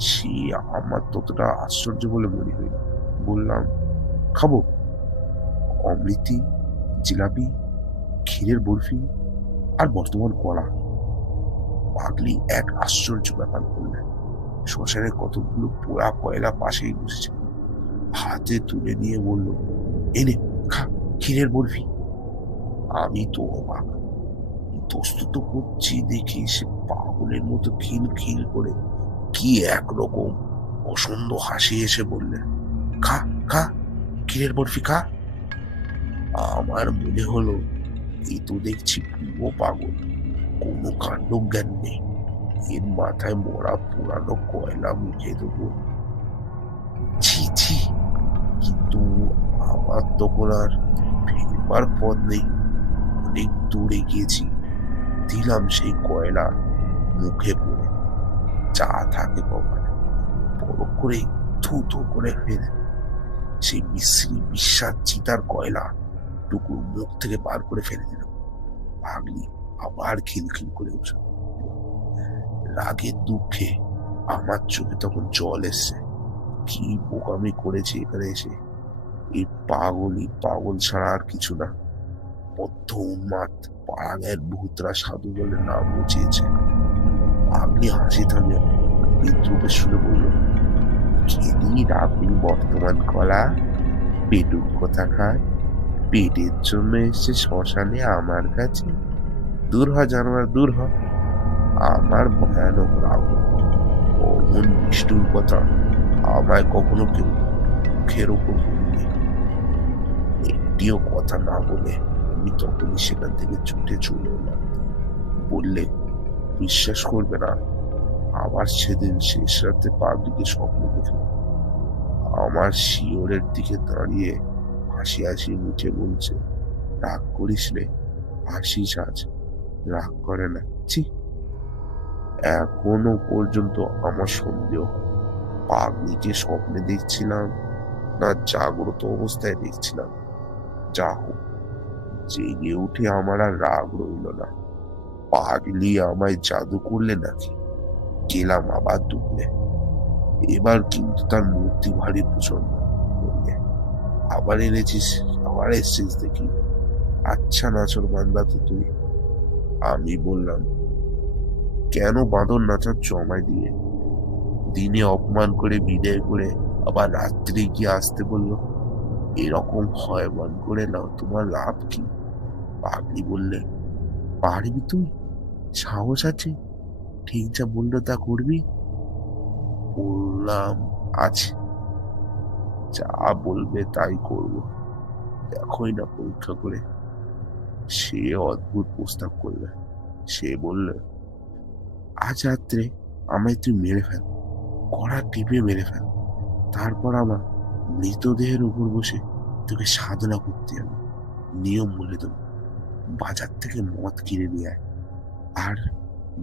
সে আমার ততটা আশ্চর্য বলে মনে হয়নি। বললাম, খাবো, অমৃতি, জিলাপি, ক্ষীরের বরফি, আর বর্তমান কলা। পাগলি এক আশ্চর্য ব্যাপার করলেন। শ্মশানে কতগুলো পোড়া কয়লা পাশেই বসেছিল, হাতে তুলে নিয়ে বলল, এনে খা, ক্ষীরের বরফি। আমি তো অবাক, প্রস্তুত করছি দেখি সে পাগলের মতো খিল খিল করে কি একরকম অসন্দ হাসি এসে বললেন, খা খা, ক্ষীরের বরফি খা। আমার মনে হলো, এই তো দেখছি পুরো পাগল, কোনো কাণ্ড জ্ঞান নেই। এর মাথায় মরা পুরানো কয়লা মুখে দেবো, ছি ছি। কিন্তু আমার তখন আর ফেরবার পথ নেই। অনেক দূরে গিয়েছি, দিলাম সেই কয়লা মুখে পড়ে, যা থাকে কপালে বড় করে থু থু করে ফেলে সেই বিশ্রী বিশ্বাস চিতার কয়লা টুকু মুখ থেকে বার করে ফেলে দিল। পাগলি আবার খিলখিল করে উঠল। রাগের দুঃখে আমার চোখে তখন জল এসছে। কি বোকামি করেছি এখানে এসে, এই পাগল ছাড়া আর কিছু না। বদ্ধ উন্মাদ পাড়াগাঁয়ের ভূতরা সাধু বলে নাম উঠিয়েছে। পাগলি হাসি থামিয়ে বিদ্রুপের সুরে বলল, খেলি আপনি বর্তমান কলা, পেটুক কোথাকার, পেটের জন্য এসছে শ্মশানে আমার কাছে। দূর হ জানোয়ার, দূর হ। আমার ভয়ানক রাগ, অমন নিষ্ঠুর কথা আমায় কখনো কেউ মুখের ওপর বলিনি। একটিও কথা না বলে আমি তখনই সেখান থেকে ছুটে চলে এলাম। বললে বিশ্বাস করবে না, আবার সেদিন শেষ রাতে পাবলিকে স্বপ্ন দেখলাম। আমার শিওরের দিকে দাঁড়িয়ে হাসি হাসি মুখে বলছে, রাগ করিস রে, হাসিস আজ, রাগ করে না। ছি, এখনো পর্যন্ত আমার সন্দেহ হয় পাগলিকে স্বপ্নে দেখছিলাম না জাগ্রত অবস্থায় দেখছিলাম। যা হোক, জেগে উঠে আমার আর রাগ রইল না। পাগলি আমায় জাদু করলে নাকি? গেলাম আবার দুপুরে। এবার কিন্তু তার মূর্তি ভারী প্রচন্ড। বললে, আবার এনেছিস, আবার এসছিস দেখি। আচ্ছা নাচর বান্দা তো তুই। আমি বললাম, কেন বাঁদর নাচাচ্ছ আমায় দিয়ে? দিনে অপমান করে বিদায় করে আবার রাত্রে গিয়ে আসতে বললো। এরকম ভয়বান করে নাও, তোমার লাভ কি? পাগলি বললে, পারবি তুই? সাহস আছে? ঠিক যা বললো তা করবি? বললাম, আছে, যা বলবে তাই করব, দেখোই না পরীক্ষা করে। সে অদ্ভুত প্রস্তাব করলে। সে বললে, আজ রাত্রে আমায় তুই মেরে ফেল, কড়া টিপে মেরে ফেল, তারপর আমার মৃতদেহের উপর বসে তোকে সাধনা করতে হবে। নিয়ম বলে দেবো, বাজার থেকে মদ কিনে নিয়ে আয়, আর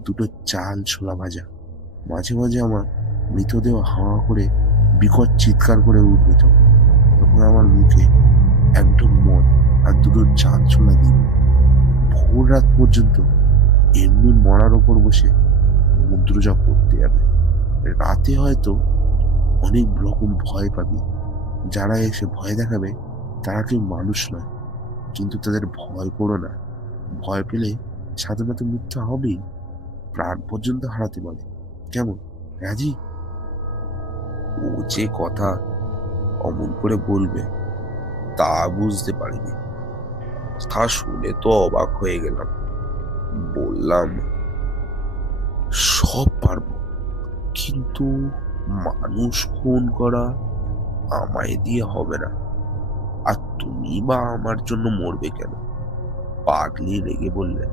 দুটো চাল ছোলা ভাজা। মাঝে মাঝে আমার মৃতদেহ হাওয়া করে বিকট চিৎকার করে উঠবে, তখন তখন আমার মুখে একদম মদ আর দুটো চাল ছোলা দিবে। ভোর রাত পর্যন্ত এমনি মরার ওপর বসে মুদ্রা জপ করতে যাবে। রাতে হয়তো অনেক রকম ভয় পাবি। যারা এসে ভয় দেখাবে তারা কেউ মানুষ নয়, কিন্তু তাদের ভয় করো না। ভয় পেলে সাধারণত মৃত্যু হবেই, প্রাণ পর্যন্ত হারাতে পারে। কেমন, রাজি? ও যে কথা অমন করে বলবে তা বুঝতে পারিনি। তা শুনে তো অবাক হয়ে গেলাম। বললাম, সব পারবো, কিন্তু মানুষ খুন করা আমায় দিয়ে হবে না। আর তুমি বা আমার জন্য মরবে কেন? পাগলি রেগে বললে,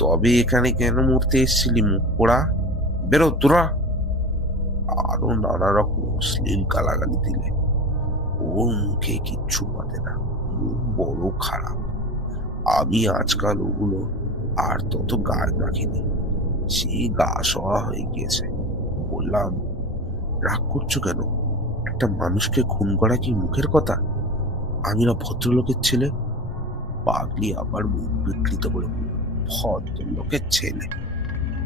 তবে এখানে কেন মরতে এসেছিলি মুখ পোড়া? বেরো তোরা। আরো নানা রকম অশ্লীল গালাগালি দিলে। ওর মুখে কিচ্ছু বাঁধে না, মুখ বড় খারাপ। আমি আজকাল ওগুলো আর তত গায়ে রাখিনি, সেই গা সওয়া হয়ে গিয়েছে। বললাম, রাগ করছো কেন? একটা মানুষকে খুন করা কি মুখের কথা? আমি না ভদ্রলোকের ছেলে? পাগলি আবার মুখ বিকৃত করে বলল, ভদ্রলোকের ছেলে?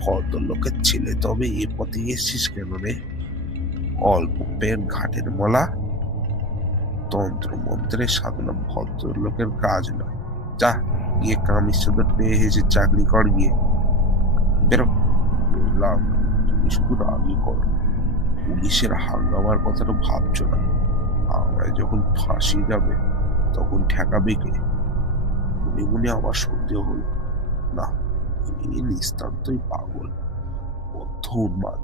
ভদ্রলোকের ছেলে তবে এ পথে এসছিস কেন রে? অল্প পেট ঘাটের মলা। তন্ত্র মন্ত্রের সাধনা ভদ্রলোকের কাজ নয়। যা গিয়ে কামিজ চাদর পেয়ে এসে চাকরি কর গিয়ে। বেরো। বললাম, তুমি শুধু রাগই করো, পুলিশের হাঙ্গামার কথাটা ভাবছো না। আমায় যখন ফাঁসি যাবে তখন ঠেকাবে কে? মনে মনে আমার সন্দেহ হলো, না, এ নিস্তান্তই পাগল, বদ্ধ উন্মাদ।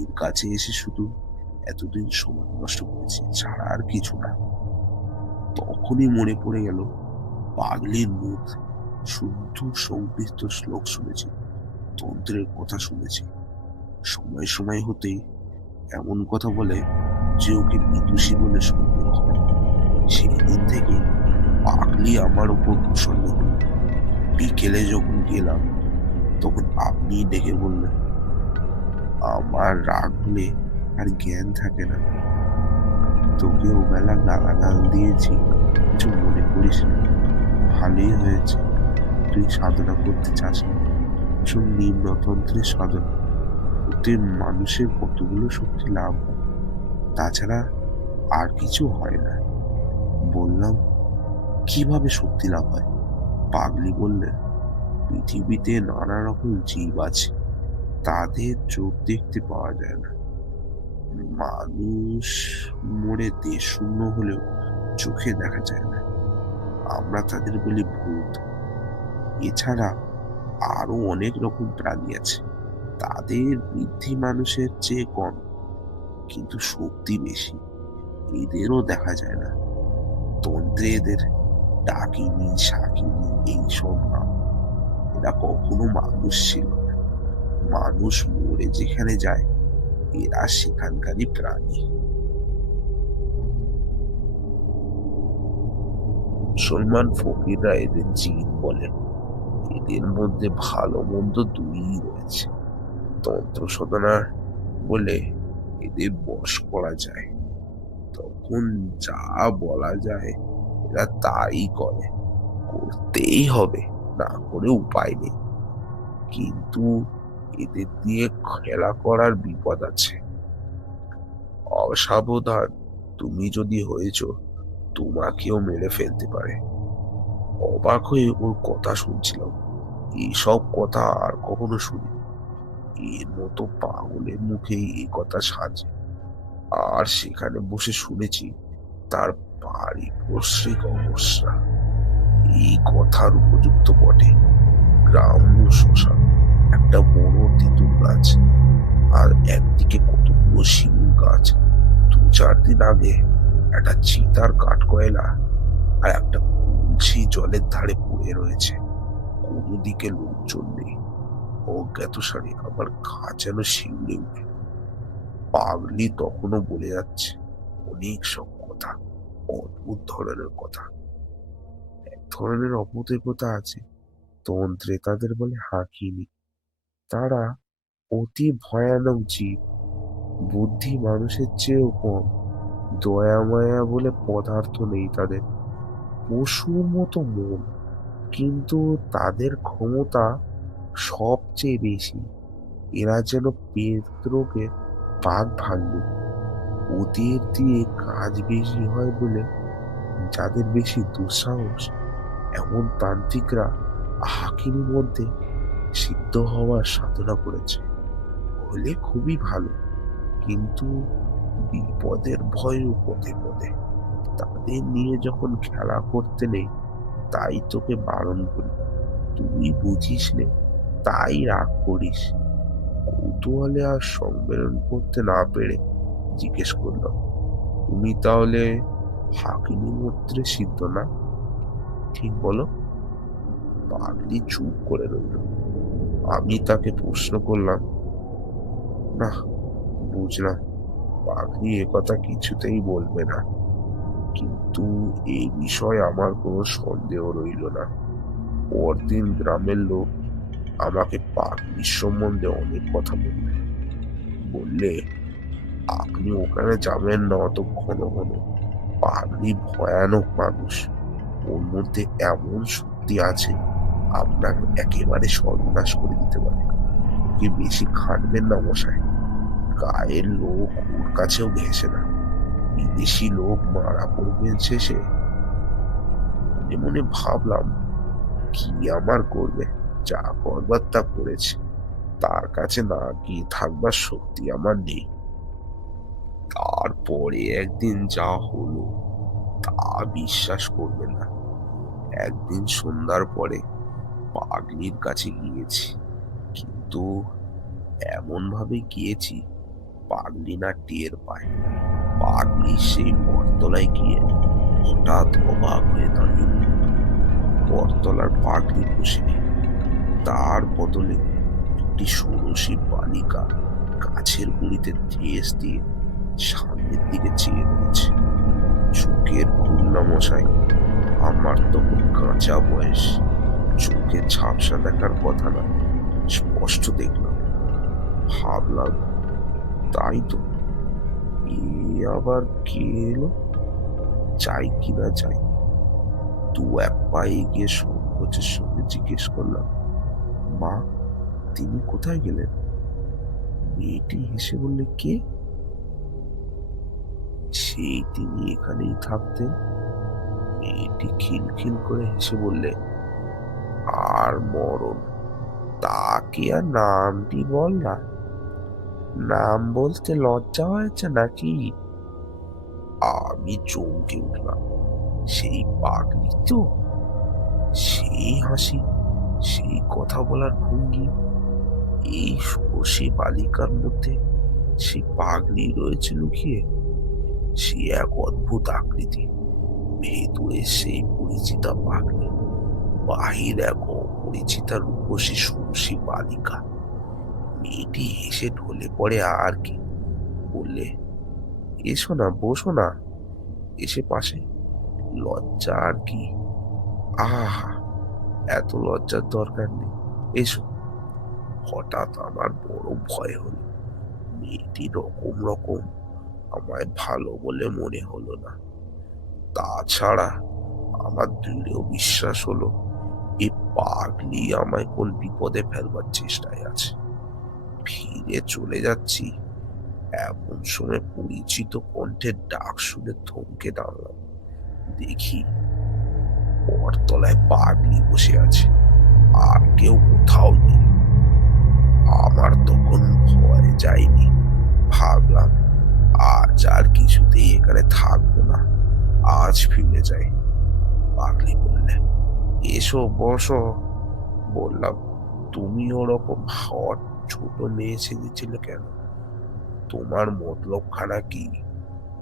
এর কাছে এসে শুধু এতদিন সময় নষ্ট করেছি, ছাড়া আর কিছু না। তখনই মনে পড়ে গেল পাগলির মুখ, শুদ্ধ সংকৃত শ্লোক শুনেছি, তন্ত্রের কথা শুনেছি। সময় সময় হতেই এমন কথা বলে যে ওকে বিদুষী বলে সন্দেহ হয়। সেই দিন থেকে পাগলি আমার উপর প্রসন্ন হল। বিকেলে যখন গেলাম তখন আপনি ডেকে বললেন, আমার রাগ হলে আর জ্ঞান থাকে না। তোকে ওবেলা গালাগাল দিয়েছি, কিছু মনে করিস না, ভালোই হয়েছে। তুই সাধনা করতে চাস না, ভীষণ নিম্নতন্ত্রের সাধনা, ওতে মানুষের কতগুলো শক্তি লাভ হয়। তাছাড়া আর কিছু হয় না। বললাম, কিভাবে শক্তি লাভ হয়? পাগলি বললেন, পৃথিবীতে নানা রকম জীব আছে, তাদের চোখ দেখতে পাওয়া যায় না। মানুষ মরে দেশ শূন্য হলেও চোখে দেখা যায় না, আমরা তাদের বলি ভূত। এছাড়া আরো অনেক রকম প্রাণী আছে, তাদের বৃদ্ধি মানুষের চেয়ে কম, কিন্তু শক্তি বেশি। এদেরও দেখা যায় না। তন্ত্রে এদের ডাকিনী, শাকিনী এইসব নাম। এরা কখনো মানুষ ছিল না। মানুষ মরে যেখানে যায়, এরা সেখানকারই প্রাণী। মুসলমান ফকিররা এদের জিন বলেন। এদের মধ্যে ভালো মন্দ দুই রয়েছে। তন্ত্র সাধনা বলে এদের বশ করা যায়। তখন যা বলা যায় এরা তাই করে। করতেই হবে, না করে উপায় নেই। কিন্তু এদের দিয়ে খেলা করার বিপদ আছে। অসাবধান তুমি যদি হয়েছ, তোমাকেও মেরে ফেলতে পারে। অবাক হয়ে ওর কথা শুনছিলাম। এইসব কথা আর কখনো শুনিনি। এর মতো পাগলের মুখেই এই কথা সাজে। আর সেখানে বসে শুনেছি তার পারিপার্শ্বিক অবস্থা এই কথার উপযুক্ত বটে। গ্রাম্য শ্মশান, একটা বড় তেঁতুল গাছ, আর একদিকে কতগুলো শিমুল গাছ। 2-4 দিন আগে একটা চিতার কাঠকয়লা আর একটা কলসি জলের ধারে পড়ে রয়েছে। কোনো দিকে লোকজন নেই। অজ্ঞাতসারে আমার গা যেন শিউরে উঠল। পাগলি তখনও বলে যাচ্ছে অনেক সব কথা, অদ্ভুত ধরনের কথা। এক ধরনের অভূতের আছে, তন্ত্রে তাদের বলে হাকিনী। তারা অতি ভয়ানক জীব। বুদ্ধি মানুষের চেয়েও কম। দয়া মায়া বলে পদার্থ নেই তাদের। পশুর মতো মন, কিন্তু তাদের ক্ষমতা সবচেয়ে বেশি। এরা যেন পেত্রকে পাক ভাঙবে। ওদের দিয়ে কাজ বেশি হয় বলে যাদের বেশি দুঃসাহস, এমন তান্ত্রিকরা হাকিমের মধ্যে সিদ্ধ হওয়ার সাধনা করেছে। হলে খুবই ভালো, কিন্তু বিপদের ভয়ও পদে পদে। তাদের নিয়ে যখন খেলা করতে নেই, তাই তোকে বারণ করি। তুই বুঝিস নে, তাই রাগ করিস। কৌতূহলে আর সম্মেলন করতে না পেরে জিজ্ঞেস করলাম, তুমি তাহলে হাকিনী মন্ত্রে সিদ্ধ না, ঠিক বলো? পাগলি চুপ করে রইল। আমি তাকে প্রশ্ন করলাম, না, বুঝলাম পাগলি একথা কিছুতেই বলবে না, কিন্তু এই বিষয়ে আমার কোনো সন্দেহ রইল না। পরদিন গ্রামের লোক আমাকে পাগলির সম্বন্ধে অনেক কথা বললে। বললে, আপনি ওখানে যাবেন না অত ঘন ঘন। পাগলি ভয়ানক মানুষ। ওর মধ্যে এমন শক্তি আছে, আপনাকে একেবারে সর্বনাশ করে দিতে পারে। ওকে বেশি খাটবেন না মশাই। গায়ের লোক ওর কাছেও ঘেঁষে না। বিদেশি লোক মারা পড়বেন শেষে। মনে মনে ভাবলাম, কি আমার করবে, যা করবার তা করেছে। তার কাছে না গিয়ে থাকবার শক্তি আমার নেই। তারপরে একদিন যা হলো তা বিশ্বাস করবে না। একদিন সন্ধ্যার পরে পাগলির কাছে গিয়েছি, কিন্তু এমন ভাবে গিয়েছি পাগলি না টের পায়। পাগলি সেই বটতলায় গিয়ে হঠাৎ অবাক হয়ে দাঁড়িয়ে রইল। বটতলার পাগলি বসে নেই, তার বদলে একটি ষোড়শী বালিকা গাছের গুঁড়িতে ঠেস দিয়ে সামনের দিকে চেয়ে রয়েছে। চোখের ভুল না মশাই, আমার তখন কাঁচা বয়স, চোখে ঝাপসা দেখার কথা না, স্পষ্ট দেখলাম। ভাবলাম, তাই তো, এ আবার কে এলো? চাই কিনা চাই। 2-1 পা এগিয়ে সংকোচের সঙ্গে জিজ্ঞেস করলাম, মা, তিনি কোথায় গেলেন? মেয়েটি হেসে বললে, কে? সেই তিনি এখানেই থাকতেন। মেয়েটি খিলখিল করে হেসে বললে, আর মরণ, তা কি আর নামটি বল না। নাম বলতে লজ্জা হয়েছে নাকি? আমি চমকে উঠলাম। সেই পাগলি তো! সেই হাসি, সেই কথা বলার ভঙ্গি! এই ষোড়শী বালিকার মধ্যে সেই পাগলি রয়েছে লুকিয়ে। সে এক অদ্ভুত আকৃতি, ভেতরে সেই পরিচিতা পাগলি, বাহির এক অপরিচিতা রূপসী ষোড়শী বালিকা। মেয়েটি হেসে ঢলে পড়ে আর কি, বললে, এসো না, বসো না, এসে পাশে। লজ্জা আর কি! আহা, এত লজ্জার দরকার নেই, এসো। হঠাৎ আমার বড় ভয় হলো। মেয়েটি রকম রকম, আমায় ভালো বলে মনে হলো না। তাছাড়া আমার দৃঢ় বিশ্বাস হলো এই পাগলি আমায় কোন বিপদে ফেলবার চেষ্টায় আছে। ফিরে চলে যাচ্ছি, এমন সময় পরিচিত কণ্ঠের ডাক শুনে থমকে দাঁড়ালাম। দেখি বটতলায় পাগলি বসে আছে, আর কেউ কোথাও নেই। আমার তখন ভয় যায়নি। ভাবলাম, আজ আর কিছুতেই এখানে থাকবো না, আজ ফিরে যাই। পাগলি বললে, এসো, বসো। বললাম, তুমি ওরকম হট ছোট মেয়ে সেজেছিলে কেন? তোমার মতলব খানা কি?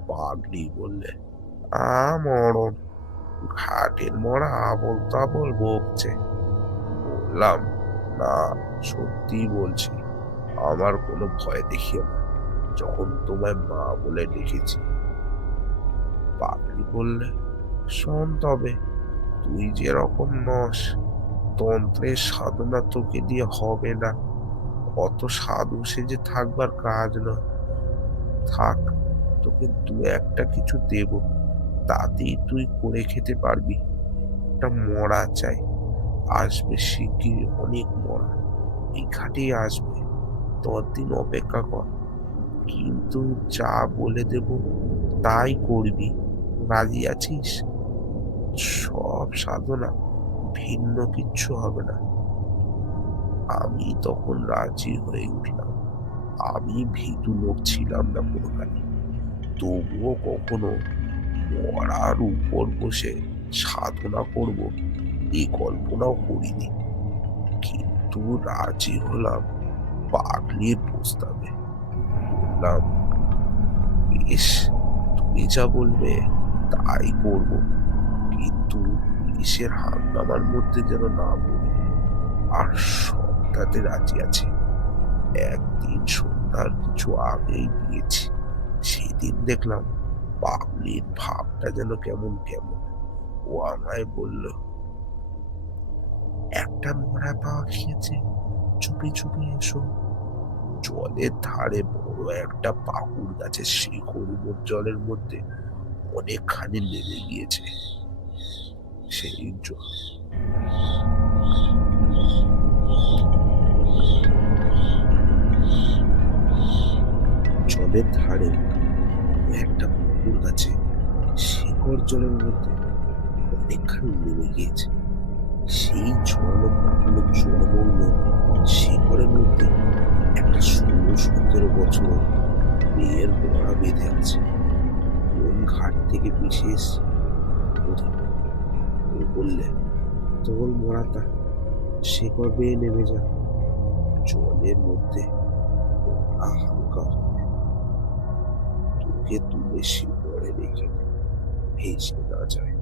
পাগলি বললে, মরণ, ঘাটের মরা আবোল তাবোল বকছে। বললাম, না, সত্যি বলছি, আমার কোনো ভয় দেখিও না, যখন তোমায় মা বলে ডেকেছি। পাগলি বললে, শোন তবে, তুই যেরকম নস, তন্ত্রের সাধনা তোকে দিয়ে হবে না। অত সাধু সেজে থাকবার কাজ নয়। থাক, তোকে দু একটা কিছু দেব, তাতেই তুই করে খেতে পারবি। একটা মরা চাই, আসবে শিগগির অনেক মরা, এই ঘাটেই আসবে। ততদিন অপেক্ষা কর, কিন্তু যা বলে দেব তাই করবি। রাজি আছিস? সব সাধনা, ভিন্ন কিচ্ছু হবে না। আমি তখন রাজি হয়ে উঠলাম। আমি ভীতু লোক ছিলাম না কোনোখানে, তবুও কখনো মরার উপর বসে সাধনা করব এই কল্পনাও করিনি। কিন্তু রাজি হলাম পাগলির প্রস্তাবে। বললাম, বেশ, তুমি যা বলবে তাই করব, কিন্তু পুলিশের হাঙ্গামার মধ্যে যেন না পড়ি। আর সবটাতে রাজি আছে। একদিন সন্ধ্যার কিছু আগেই গিয়েছি, সেদিন দেখলাম পাগলির ভাবটা যেন কেমন কেমন। ও আমায় বলল, একটা মরা পাওয়া গিয়েছে, চুপি চুপি এসো। জলের ধারে বড় একটা পাকুড় গাছের শিকড় জলের মধ্যে অনেকখানি নেমে গিয়েছে। সেই জলের ধারে একটা পুকুর গাছে শিকড় জলের মধ্যে অনেকখানি নেমে গিয়েছে। সেই ঝোড়ানো পাকুড় জলমগ্ন শিকড়ের মধ্যে একটা ১৬-১৭ বছর মেয়ের মরা বেঁধে আছে। কোন ঘাট থেকে ভেসে এসছে বোধহয়। ও বললে, তোর মরাটা শিকড় বেয়ে নেমে যা, জলের মধ্যে ওরা হালকা হবে, তোকে তুলে শিকড়ে রেখে দে, ভেসে না যায়।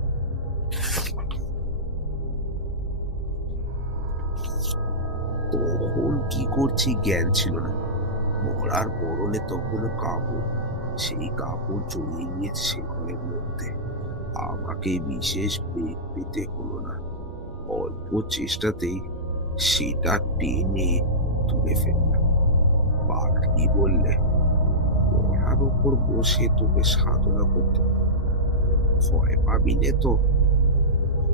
তখন কি করছি জ্ঞান ছিল না। মরার পরনে তখনও কাপড়, সেই কাপড় জড়িয়ে গিয়েছে শিকড়ের মধ্যে। আমাকে বিশেষ বেগ পেতে হলো না, অল্প চেষ্টাতেই সেটা টেনে তুলে ফেললাম। পাগলি বললে, মরার উপর বসে তোকে সাধনা করতে হবে, ভয় পাবি নে তো।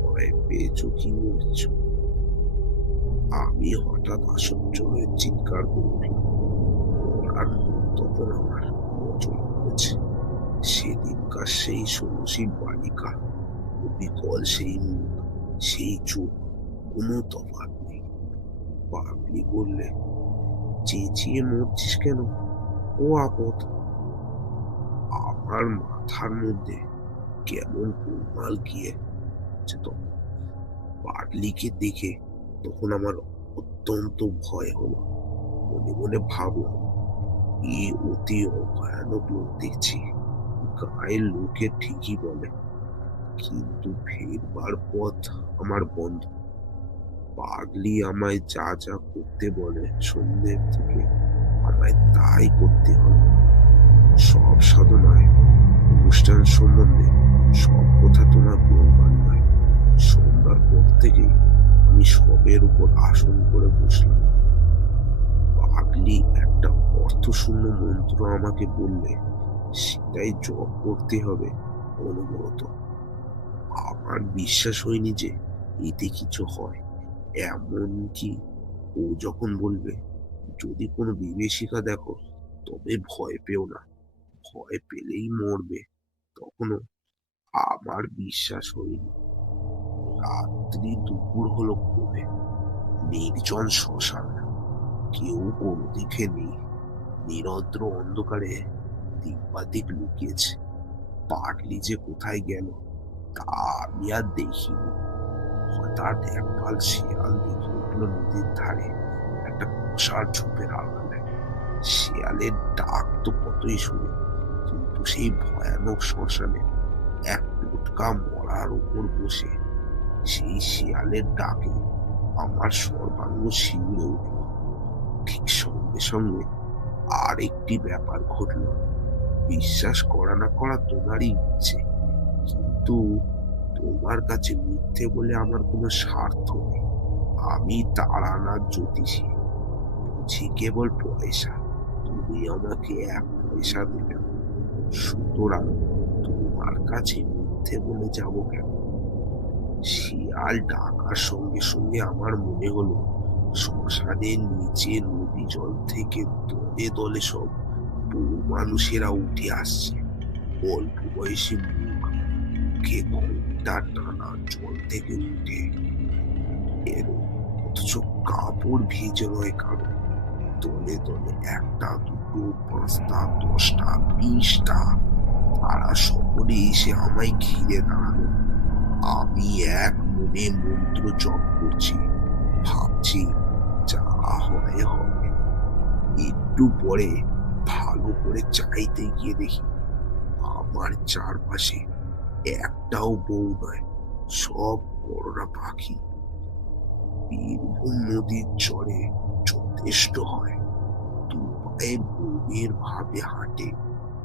ভয় পেয়েছো কি মরছ? আমি হঠাৎ আশ্চর্য হয়ে চিৎকার করে উঠলাম। মরার মুখ তখন আমার নজর পড়েছে। সেদিনকার সেই ষোড়শী বালিকা, অবিকল সেই মুখ, সেই চোখ, কোনো তফাৎ নেই। পাগলি বললে, চেঁচিয়ে মরছিস কেন? ও আপদ। আমার মাথার মধ্যে কেমন গোলমাল গিয়ে তখন পাগলিকে দেখে তখন আমার অত্যন্ত ভয় হলো। মনে মনে ভাবলাম, এ অতি ভয়ানক লোক দেখছি। গায়ের লোকে ঠিকই বলে, কিন্তু ফেরবার পথ আমার বন্ধ। পাগলি আমায় যা যা করতে বলে সন্ধ্যের থেকে আমায় তাই করতে হবে। সব সাধনায় অনুষ্ঠান সম্বন্ধে সব কথা তোমার বলবার নয়। সন্ধ্যার পর থেকেই আমি সবের উপর আসন করে বসলাম। পাগলি একটা অর্থশূন্য মন্ত্র আমাকে বললে, সেটাই জপ করতে হবে অনবরত। আমার বিশ্বাস হয়নি যে এতে কিছু হয়। এমনকি ও যখন বলবে, যদি কোনো বিভীষিকা দেখো তবে ভয় পেও না, ভয় পেলেই মরবে, তখনও আমার বিশ্বাস হয়নি। রাত্রি দুপুর হলো ক্রমে। নির্জন শ্মশান, কেউ কোনো দিকে নেই। নিরদ্র অন্ধকারে দিকবাদিক লুকিয়েছে। পাগলি যে কোথায় গেল তা আমি আর দেখিনি। হঠাৎ একপাল শিয়াল দেখে উঠল নদীর ধারে একটা মশার ঝোপের আড়ালে। শিয়ালের ডাক তো কতই শুনে, কিন্তু সেই ভয়ানক শ্মশানে এক টোটকা মরার উপর বসে সেই শিয়ালের ডাকে আমার সর্বাঙ্গ শিউরে উঠল। ঠিক সঙ্গে সঙ্গে আর একটি ব্যাপার ঘটল। বিশ্বাস করা না করা তোমারই ইচ্ছে, কিন্তু তোমার কাছে মিথ্যে বলে আমার কোনো স্বার্থ নেই। আমি তারানাথ জ্যোতিষী, বুঝি কেবল পয়সা। তুমি আমাকে এক পয়সা দেবে না, সুতরাং তোমার কাছে মিথ্যে বলে যাব কেন? শিয়াল ডাকার সঙ্গে সঙ্গে আমার মনে হলো শ্মশানের নিচে নদী জল থেকে দলে দলে সব বউ মানুষেরা উঠে আসছে। অল্প বয়সী মুখ, মুখে ঘোমটা টানা, জল থেকে উঠে এলো, অথচ কাপড় ভিজে নয় কারো। দলে দলে একটা, দুটো, পাঁচটা, 10টা, 20টা, তারা সকলে এসে আমায় ঘিরে দাঁড়ালো। আমি এক মনে মন্ত্র জপ করছি, ভাবছি যা হয় হবে। একটু পরে ভালো করে চাইতে গিয়ে দেখি আমার চারপাশে একটাও বউ নয়, সব বড়রা পাখি। বীরভূম নদীর চরে যথেষ্ট হয়, দু পায়ে বউয়ের ভাবে হাঁটে,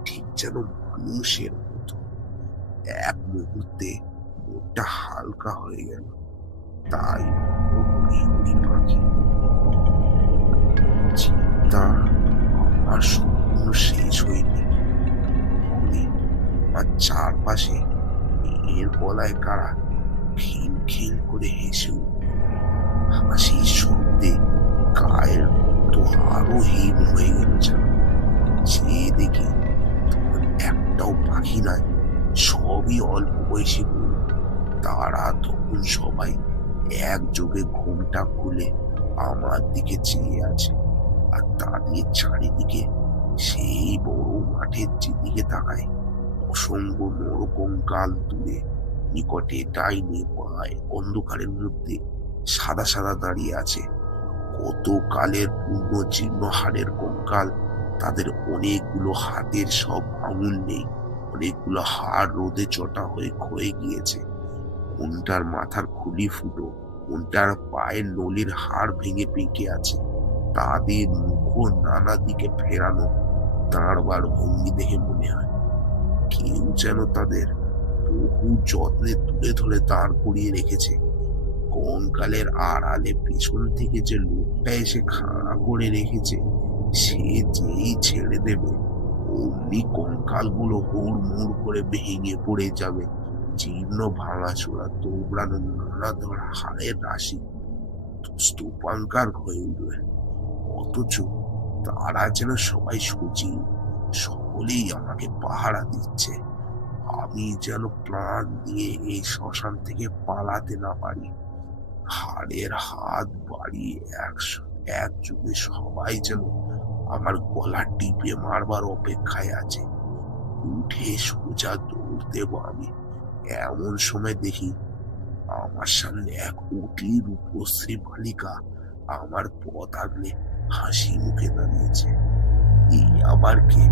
ঠিক যেন মানুষের মতো। এক মুহূর্তে মনটা হালকা হয়ে গেল। তাই উড়ি উড়ি পাখি। চিন্তা আমার সম্পূর্ণ শেষ হয়নি। তখনই আমার চারপাশে মেয়ের গলায় কারা খিল খিল করে হেসে উঠল। হাসির শব্দে গায়ের রক্ত আরো হিম হয়ে গেল যেন। চেয়ে দেখি তখন একটাও পাখি নাই, সবই অল্প বয়সী বউ। তারা তখন সবাই একযোগে ঘোমটা খুলে আমার দিকে চেয়ে আছে, আর তাদের চারিদিকে সেই বড় মাঠের যেদিকে তাকায় অসংখ্য নরকঙ্কাল দূরে, নিকটে ডাইনে বাঁয়ে অন্ধকারের মধ্যে সাদা সাদা দাঁড়িয়ে আছে। কত কালের পূর্ণ জীর্ণ হাড়ের কঙ্কাল। তাদের অনেকগুলো হাতের সব আঙুল নেই, অনেকগুলো হাড় রোদে চটা হয়ে ক্ষয়ে গিয়েছে। কোনটার মাথার খুলি ফুটো, কোনটার পায়ের নলির হাড় ভেঙে পেকে আছে। তাদের মুখ নানা দিকে ফেরানো, দাঁড়বার ভঙ্গি দেখে মনে হয় কেউ যেন তাদের বহু যত্নে তুলে ধরে দাঁড় করিয়ে রেখেছে। কঙ্কালের আড়ালে পেছন থেকে যে লোকটা এসে খাড়া করে রেখেছে, সে যেই ছেড়ে দেবে অমনি কঙ্কালগুলো হুড়মুড় করে ভেঙে পড়ে যাবে। জীর্ণ ভাঙাচোরা তোবড়ানো নানা ধর হাড়ের রাশি স্তূপাঙ্কার হয়ে উঠবে। অথচ তারা যেন সবাই সজীব, সব সকলেই আমাকে পাহারা দিচ্ছে। আমি যেন প্রাণ দিয়ে এই শ্মশান থেকে পালাতে না পারি। হাড়ের হাত বাড়িয়ে একযোগে সবাই যেন আমার গলা টিপে মারবার অপেক্ষায় আছে। উঠে সোজা দৌড় দেব আমি। এমন সময় দেখি আমার সামনে এক অতি রূপশ্রী বালিকা আমার পথ আগলে হাসি মুখে দাঁড়িয়েছে। এই আবার কে?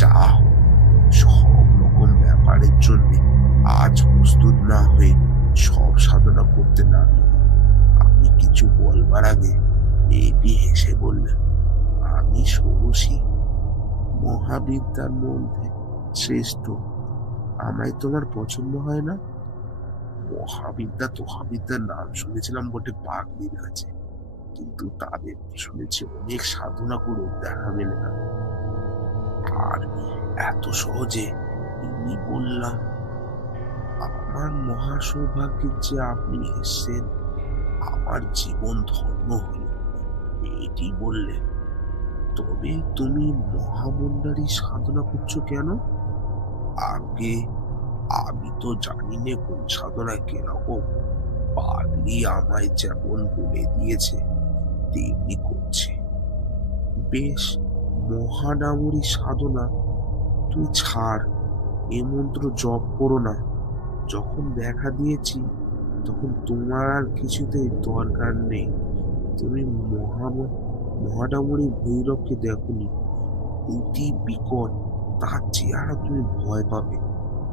যা হোক, সব রকম ব্যাপারের জন্য আজ প্রস্তুত না হয়ে সব সাধনা করতে নামি। আমি কিছু বলবার আগে মেয়েটি হেসে বললেন, আমি ষোড়শী, মহাবিদ্যার মধ্যে শ্রেষ্ঠ। আমায় তোমার পছন্দ হয় না? মহাবিদ্যার নাম শুনেছিলাম বটে পাগলির কাছে, কিন্তু তাদের শুনেছি অনেক সাধনা করে দেখা মেলে না। আর এত সহজে আমি বললাম, আমার মহা সৌভাগ্যের যে আপনি এসেছেন, আমার জীবন ধন্য হল। এটি বললে, তবে তুমি মহামন্ডারী সাধনা করছো কেন? আগে আমি তো জানি না কোন সাধনা কিরকম। পাগলি আমায় যেমন বলে দিয়েছে তেমনি করছে। বেশ, মহানামরী সাধনা তুই ছাড়, এ মন্ত্র জপ করো না। যখন দেখা দিয়েছি তখন তোমার আর কিছুতেই দরকার নেই। তুমি মহানামরী ভৈরবকে দেখোনি? অতি বিকট, তার চেহারা তুমি ভয় পাবে।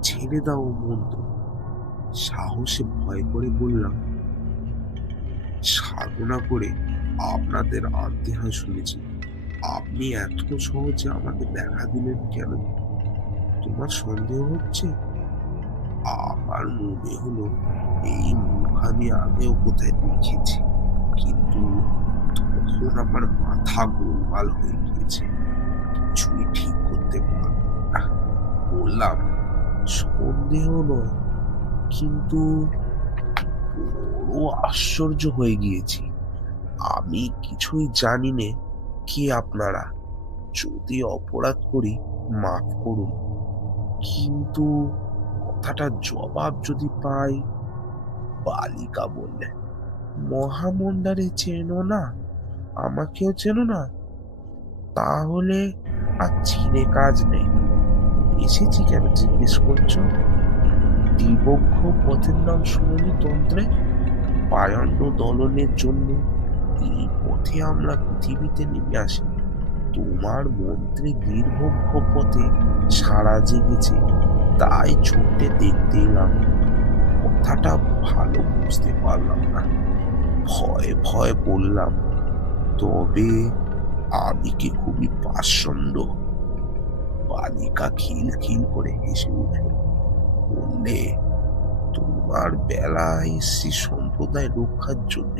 ছেড়ে দাও মন্ত্র। সাহসে ভয় করে বললাম, সাধনা করে আপনাদের আনতে হয় শুনেছি। আপনি এত সহজে আমাকে দেখা দিলেন কেন? তোমার সন্দেহ হচ্ছে? আমার মনে হলো এই মুখ আমি আগেও কোথায় দেখেছি, কিন্তু তখন আমার মাথা গোলমাল হয়ে গিয়েছে, কিছুই ঠিক করতে পারলাম না। বললাম, সন্দেহ নয়, কিন্তু বড় আশ্চর্য হয়ে গিয়েছি। আমি কিছুই জানি নে কি আপনারা। যদি অপরাধ করি মাফ করুন, কিন্তু কথাটা জবাব যদি পাই। বালিকা বললে, মহামন্ডারে চেনো না? আমাকেও চেনো না? তাহলে আর চিনে কাজ নেই। এসেছি কেন জিজ্ঞেস করছো? দিবক্ষ পথের নাম শুনুনি তন্ত্রে? পায়ণ্ড দলনের জন্য এই পথে আমরা পৃথিবীতে নেমে আসি। তোমার মন্ত্রে দীর্ঘক্ষ পথে সারা জেগেছে, তাই ছুটে দেখতে এলাম। কথাটা ভালো বুঝতে পারলাম না, ভয়ে ভয়ে বললাম, তবে আমি কি খুবই পাষণ্ড? বালিকা খিলখিল করে হেসে উঠল, বললে, তোমার বেলায় এসছি সম্প্রদায় রক্ষার জন্য,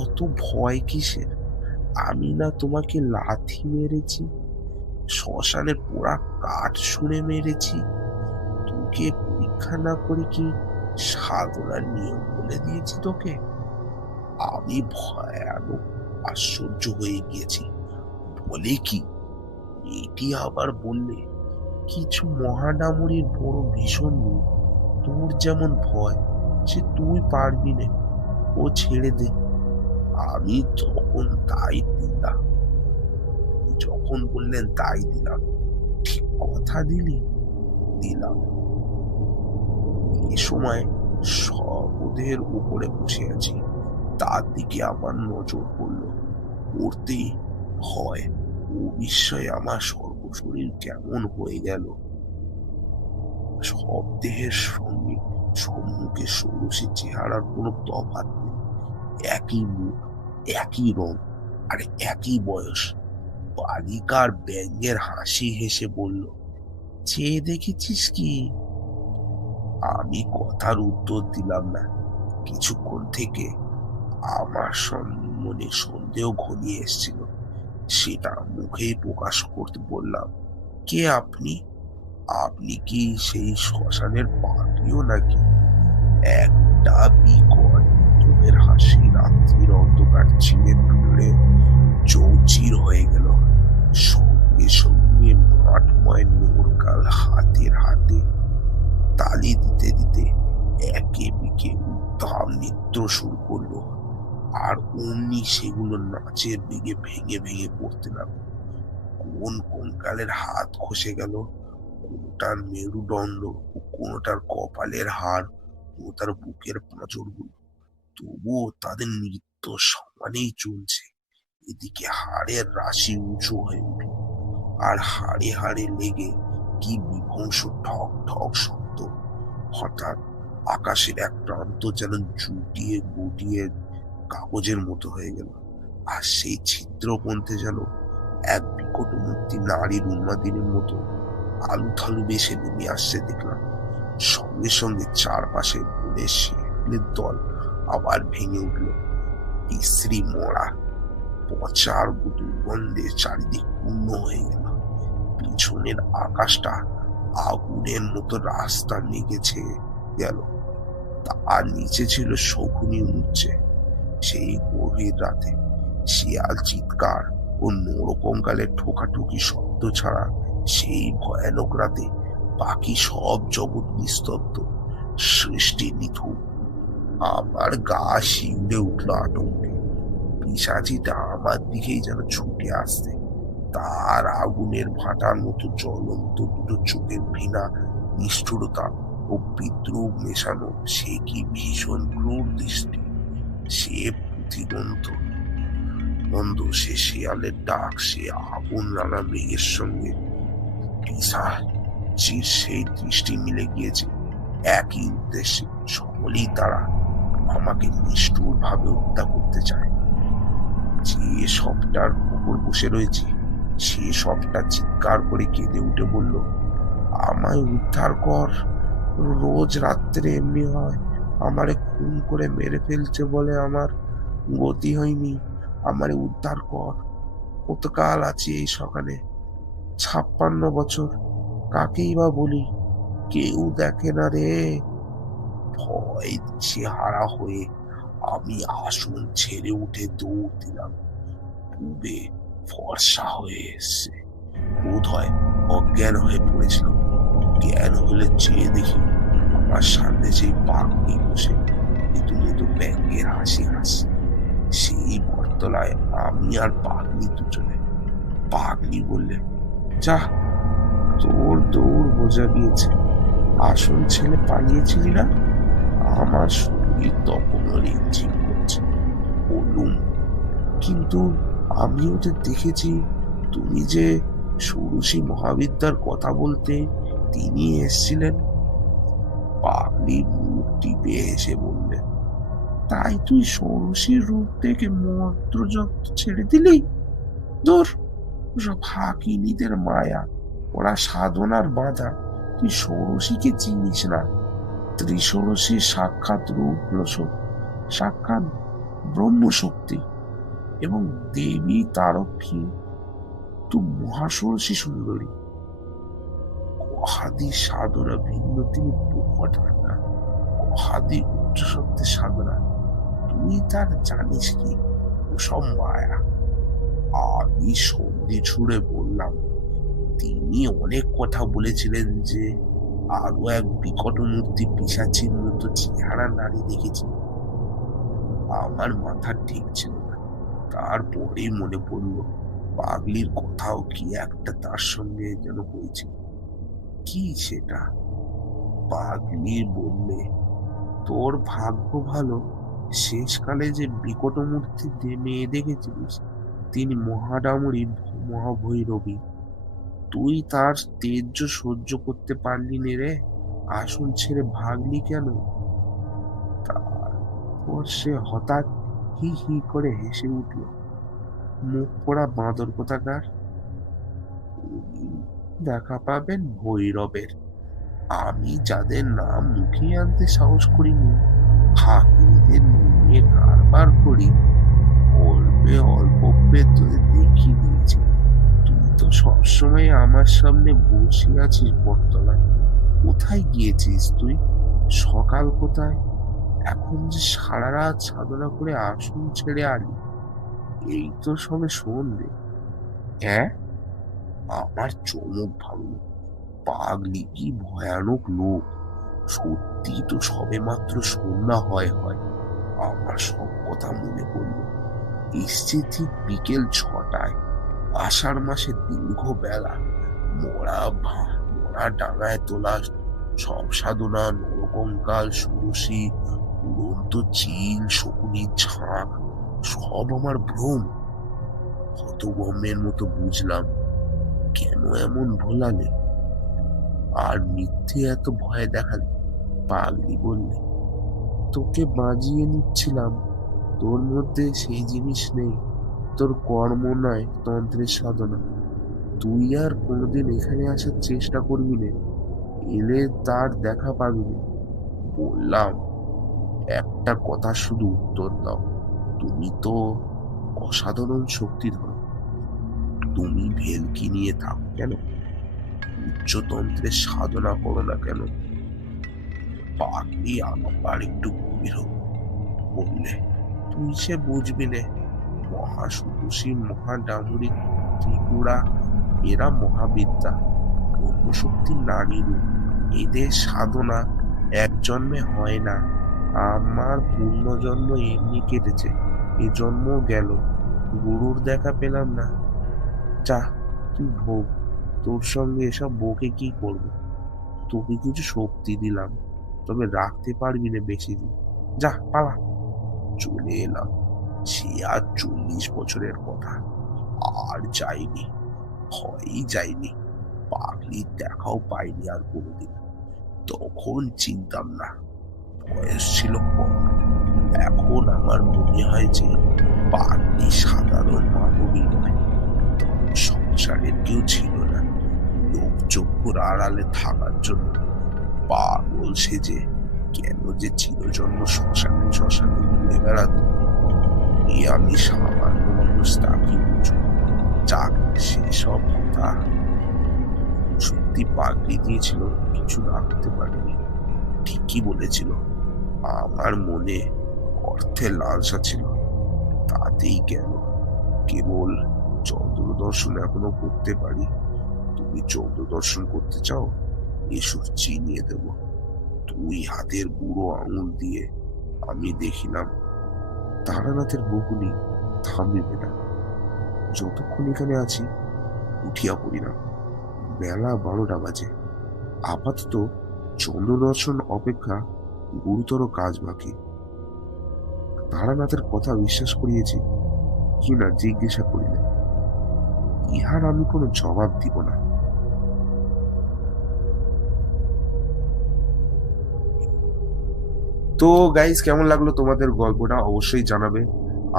অত ভয় কিসের? আমি না তোমাকে লাথি মেরেছি, শ্মশানের পোড়া কাঠ ছুঁড়ে মেরেছি? তোকে পরীক্ষা না করে কি সাধনার নিয়ম বলে দিয়েছি তোকে? আমি ভয়ানক আশ্চর্য হয়ে গিয়েছি। বলে কি? এটি আবার বললে, কিছু মহানামরীর বড় ভীষণ রূপ, তোর যেমন ভয় সে তুই পারবি না, ও ছেড়ে দে। আমি তখন তাই দিলাম, যখন বললেন তাই দিলাম। ঠিক কথা দিলি? দিলাম। এ সময় শবদের উপরে বসে আছি, তার দিকে আমার নজর পড়ল। পড়তেই ভয় ও বিস্ময়ে আমার সর্বশরীর কেমন হয়ে গেল। সব দেহের সঙ্গে সম্মুখে ষোড়শী চেহারার কোনো তফাৎ নেই। একই মুখ, একই রং, আর একই বয়স। বালিকার ব্যঙ্গের হাসি হেসে বলল, চেয়ে দেখেছিস কি? আমি কথার উত্তর দিলাম না। কিছুক্ষণ থেকে আমার মনে সন্দেহ ঘনিয়ে এসেছিল, সেটা মুখেই প্রকাশ করতে বললাম, কে আপনি? আপনি কি সেই শ্মশানের পাগলিও নাকি? একটা বিকট নতুনের হাসি রাত্রির অন্ধকার ছিঁড়ে ফেলে চৌচির হয়ে গেল। সঙ্গে সঙ্গে মাঠময় সেগুলো নাচের বেগে ভেঙে ভেঙে পড়তে লাগলো। কোন কঙ্কালের হাত খসে গেল, কোনোটার মেরুদণ্ড, কোনোটার কপালের হাড়, কোনোটার বুকের পাঁজরগুলো। তবুও তাদের নৃত্য সমানেই চলছে। এদিকে হাড়ের রাশি উঁচু হয়ে উঠল, আর হাড়ে হাড়ে লেগে কি বিধ্বংস ঠক ঠক শব্দ। হঠাৎ আকাশের এক প্রান্ত যেন জুটিয়ে গুটিয়ে কাগজের মতো হয়ে গেল, আর সেই ছিদ্রপন্থে যেন এক বিকট মূর্তি নারীর উন্মাদিনীর মতো আলু থালু বেশে নেমে আসছে দেখলাম। সঙ্গে সঙ্গে চারপাশে বনের শিয়ালের দল আবার ভেঙে উঠল। বিশ্রী মরা পচার দুর্গন্ধে চারিদিক পূর্ণ হয়ে গেল। পিছনের আকাশটা আগুনের মতো রাস্তা মেঘেছে গেল। তার নিচে ছিল শকুনি উঠছে। সেই গভীর রাতে শিয়াল চিৎকার ও নরকঙ্কালের ঠোকাঠুকি শব্দ ছাড়া সেই ভয়ানক রাতে বাকি সব জগৎ নিস্তব্ধ, সৃষ্টি নিথুর। আমার গা শিউরে উঠল আতঙ্কে। পিশাচিটা আমার দিকেই যেন ছুটে আসছে। তার আগুনের ভাটার মতো জ্বলন্ত দুটো চোখের ঘৃণা, নিষ্ঠুরতা ও বিদ্রুপ মেশানো সে কি ভীষণ ক্রূর দৃষ্টি। সে প্রতিদ্বন্দ্ব সে শেয়ালের ডাক, সে আগুন রাঙা মেঘের সঙ্গে পিশাচির সেই দৃষ্টি মিলে গিয়েছে একই উদ্দেশ্যে। সকলেই তারা আমাকে নিষ্ঠুর ভাবে হত্যা করতে চায়। যে সবটার উপর বসে রয়েছে সে সবটা চিৎকার করে কেঁদে উঠে বলল, আমায় উদ্ধার কর। রোজ রাত্রে এমনি হয়, আমারে খুন করে মেরে ফেলছে বলে আমার গতি হয়নি। আমারে উদ্ধার কর। কতকাল আছি এই সকালে, 56 বছর, কাকেই বা বলি, কেউ দেখে না রে। ভয় দিশেহারা হয়ে আমি আসন ছেড়ে উঠে দৌড় দিলাম। পূবে ফর্সা হয়ে এসছে, বোধ হয় অজ্ঞান হয়ে পড়েছিলাম। জ্ঞান হলে চেয়ে দেখি আমার সামনে সেই পাগলি বসে মৃদু মৃদু ব্যঙ্গের হাসি হাসি। সেই বটতলায় আমি আর পাগলি দুজনে। পাগলি বললে, যা, তোর দৌড় বোঝা গিয়েছে। আসল ছেলে পালিয়েছিলি না? আমার শরীর তখনও রিমঝিম করছে। বললুম, কিন্তু আমি ওদের দেখেছি। তুমি যে ষোড়শী মহাবিদ্যার কথা বলতে, তিনি এসেছিলেন। পাগলি মুখ টিপে হেসে বললে, তাই তুই ষোড়শীর রূপ থেকে মন্ত্রযন্ত্র ছেড়ে দিলি? দূর, সব হাকিনীদের মায়া, ওরা সাধনার বাধা। তুই ষোড়শীকে চিনিস না। ত্রিষোড়শীর সাক্ষাৎ রূপ, সাক্ষাৎ ব্রহ্মশক্তি এবং দেবী তারক্ষী। তুই মহাষোড়শী সুন্দরী। কহাদি সাধনা ভিন্ন, তিনি প্রকট হয় না। কহাদি উচ্চ শক্তির সাধনা, তুই তার জানিস কি? ওসব মায়া। আমি সন্ধি ছুড়ে বললাম, তিনি অনেক কথা বলেছিলেন যে আরো এক বিকট মূর্তি পিশাচির মতো চেহারা নারী দেখেছি। আমার মাথা ঠিক ছিল না। তারপরেই মনে পড়লো পাগলির কথাও কি একটা তার সঙ্গে যেন হয়েছিল। কি সেটা? পাগলি বললে, তোর ভাগ্য ভালো, শেষকালে যে বিকট মূর্তি মেয়ে দেখেছিলিস তিনি মহাডামরী মহাভৈরবী। তুই তার তেজ সহ্য করতে পারলি নে রে, আসন ছেড়ে ভাগলি কেন? তারপর সে হঠাৎ হি হি করে হেসে উঠল। মুখ পোড়া বাঁদর কোথাকার। দেখা পাবেন ভৈরবের। আমি যাদের নাম মুখে আনতে সাহস করিনি, হাকিমদের নিয়ে কারবার করি, অল্পে অল্পে তোদের দেখিয়ে দিয়েছি। তুই তো সবসময় আমার সামনে বসে আছিস বটতলায়। কোথায় গিয়েছিস তুই? সকাল কোথায়? এখন যে সারা রাত সাধনা করে আসন ছেড়ে আলি, এই তো সবে সন্ধে। হ্যাঁ, আমার চমক ভাঙল। পাগলি কি ভয়ানক লোক! সত্যি তো সবে মাত্র সন্ধ্যা হয়। আমার সব কথা মনে পড়ল। এসছে ঠিক বিকেল 6টায়। আষাঢ় মাসের দীর্ঘ বেলা, মোড়া ডাঙায় তোলা সব সাধনা, নরকঙ্কাল, ষোড়শী, উড়ন্ত চিল, শকুনির ঝাঁক, সব আমার ভ্রম। হতভম্বের মতো বুঝলাম কেন এমন ভোলালে আর মিথ্যে এত ভয় দেখালে। পাগলি বললে, তোকে বাজিয়ে নিচ্ছিলাম, তোর মধ্যে সেই জিনিস নেই, তোর কর্ম নয় তন্ত্রের সাধনা। তুই আর কোনোদিন এখানে আসার চেষ্টা করবি না, এলে তার দেখা পাবি না। বললাম, একটা কথা শুধু উত্তর দাও, তুমি তো অসাধারণ শক্তিধর, তুমি ভেলকি নিয়ে থাকো কেন, উচ্চতন্ত্রের সাধনা করো না কেন? পাগলি আবার একটু গভীর হল, বললে, তুই সে বুঝবি নে, মহাসুদশী, মহাডামুরি, ত্রিপুরা, এরা মহাবিদ্যা, ব্রহ্মশক্তির নারী রূপ। এদের সাধনা এক জন্মে হয় না। আমার পূর্ণজন্ম এমনি কেটেছে, এ জন্ম গেল, গুরুর দেখা পেলাম না। যা, তুই ভোগ, তোর সঙ্গে এসব বকে কি করবো? তোকে কিছু শক্তি দিলাম, তবে রাখতে পারবি না বেশি দিন। যা, পালা। চলে এলাম। সে আর 40 বছরের কথা। আর যাইনি, ভয়ই যাইনি। পাগলির দেখাও পাইনি আর কোনোদিন। তখন চিনতাম না, বয়স ছিল কম। এখন আমার মনে হয় যে পাগলি সাধারণ মানবী নয়, সংসারের কেউ ছিল না। লোকচক্ষুর আড়ালে থাকার জন্য পাগল সেজে কেন যে চিরজন্ম শ্মশানে শ্মশানে ঘুরে বেড়াতো, এ আমি সামান্য মানুষ, তা কি বুঝবো? যাক, সেসব কথা। সত্যি পাগলি দিয়েছিল, কিছু রাখতে পারিনি। ঠিকই বলেছিল, আমার মনে অর্থের লালসা ছিল, তাতেই গেল। কেবল চন্দ্র দর্শন এখনো করতে পারি। তুমি চন্দ্র দর্শন করতে চাও? এসব চিনিয়ে দেব। দুই হাতের বুড়ো আঙুল দিয়ে আমি দেখিলাম তারানাথের বকুনি থামিবে না। যতক্ষণ এখানে আছি উঠিয়া পড়িলাম। বেলা 12টা বাজে। আপাতত চন্দ্র দর্শন অপেক্ষা গুরুতর কাজ বাকি। তারানাথের কথা বিশ্বাস করিয়েছি কিনা জিজ্ঞাসা করিলেন, ইহার আমি কোনো জবাব দিব না। তো গাইস, কেমন লাগলো তোমাদের গল্পটা অবশ্যই জানাবে।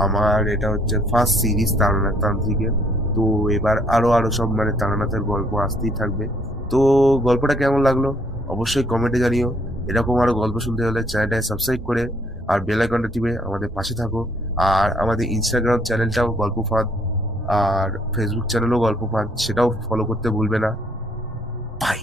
আমার এটা হচ্ছে ফার্স্ট সিরিজ তারানাথ তান্ত্রিকের। তো এবার আরো সব মানে তারানাথের গল্প আসতেই থাকবে। তো গল্পটা কেমন লাগলো অবশ্যই কমেন্টে জানিও। এরকম আরো গল্প শুনতে হলে চ্যানেলটাকে সাবস্ক্রাইব করে আর বেল আইকনটা টিপে আমাদের পাশে থাকো। আর আমাদের ইনস্টাগ্রাম চ্যানেলটাও গল্প ফাঁদ, আর ফেসবুক চ্যানেলও গল্প ফাঁদ, সেটাও ফলো করতে ভুলবে না। বাই।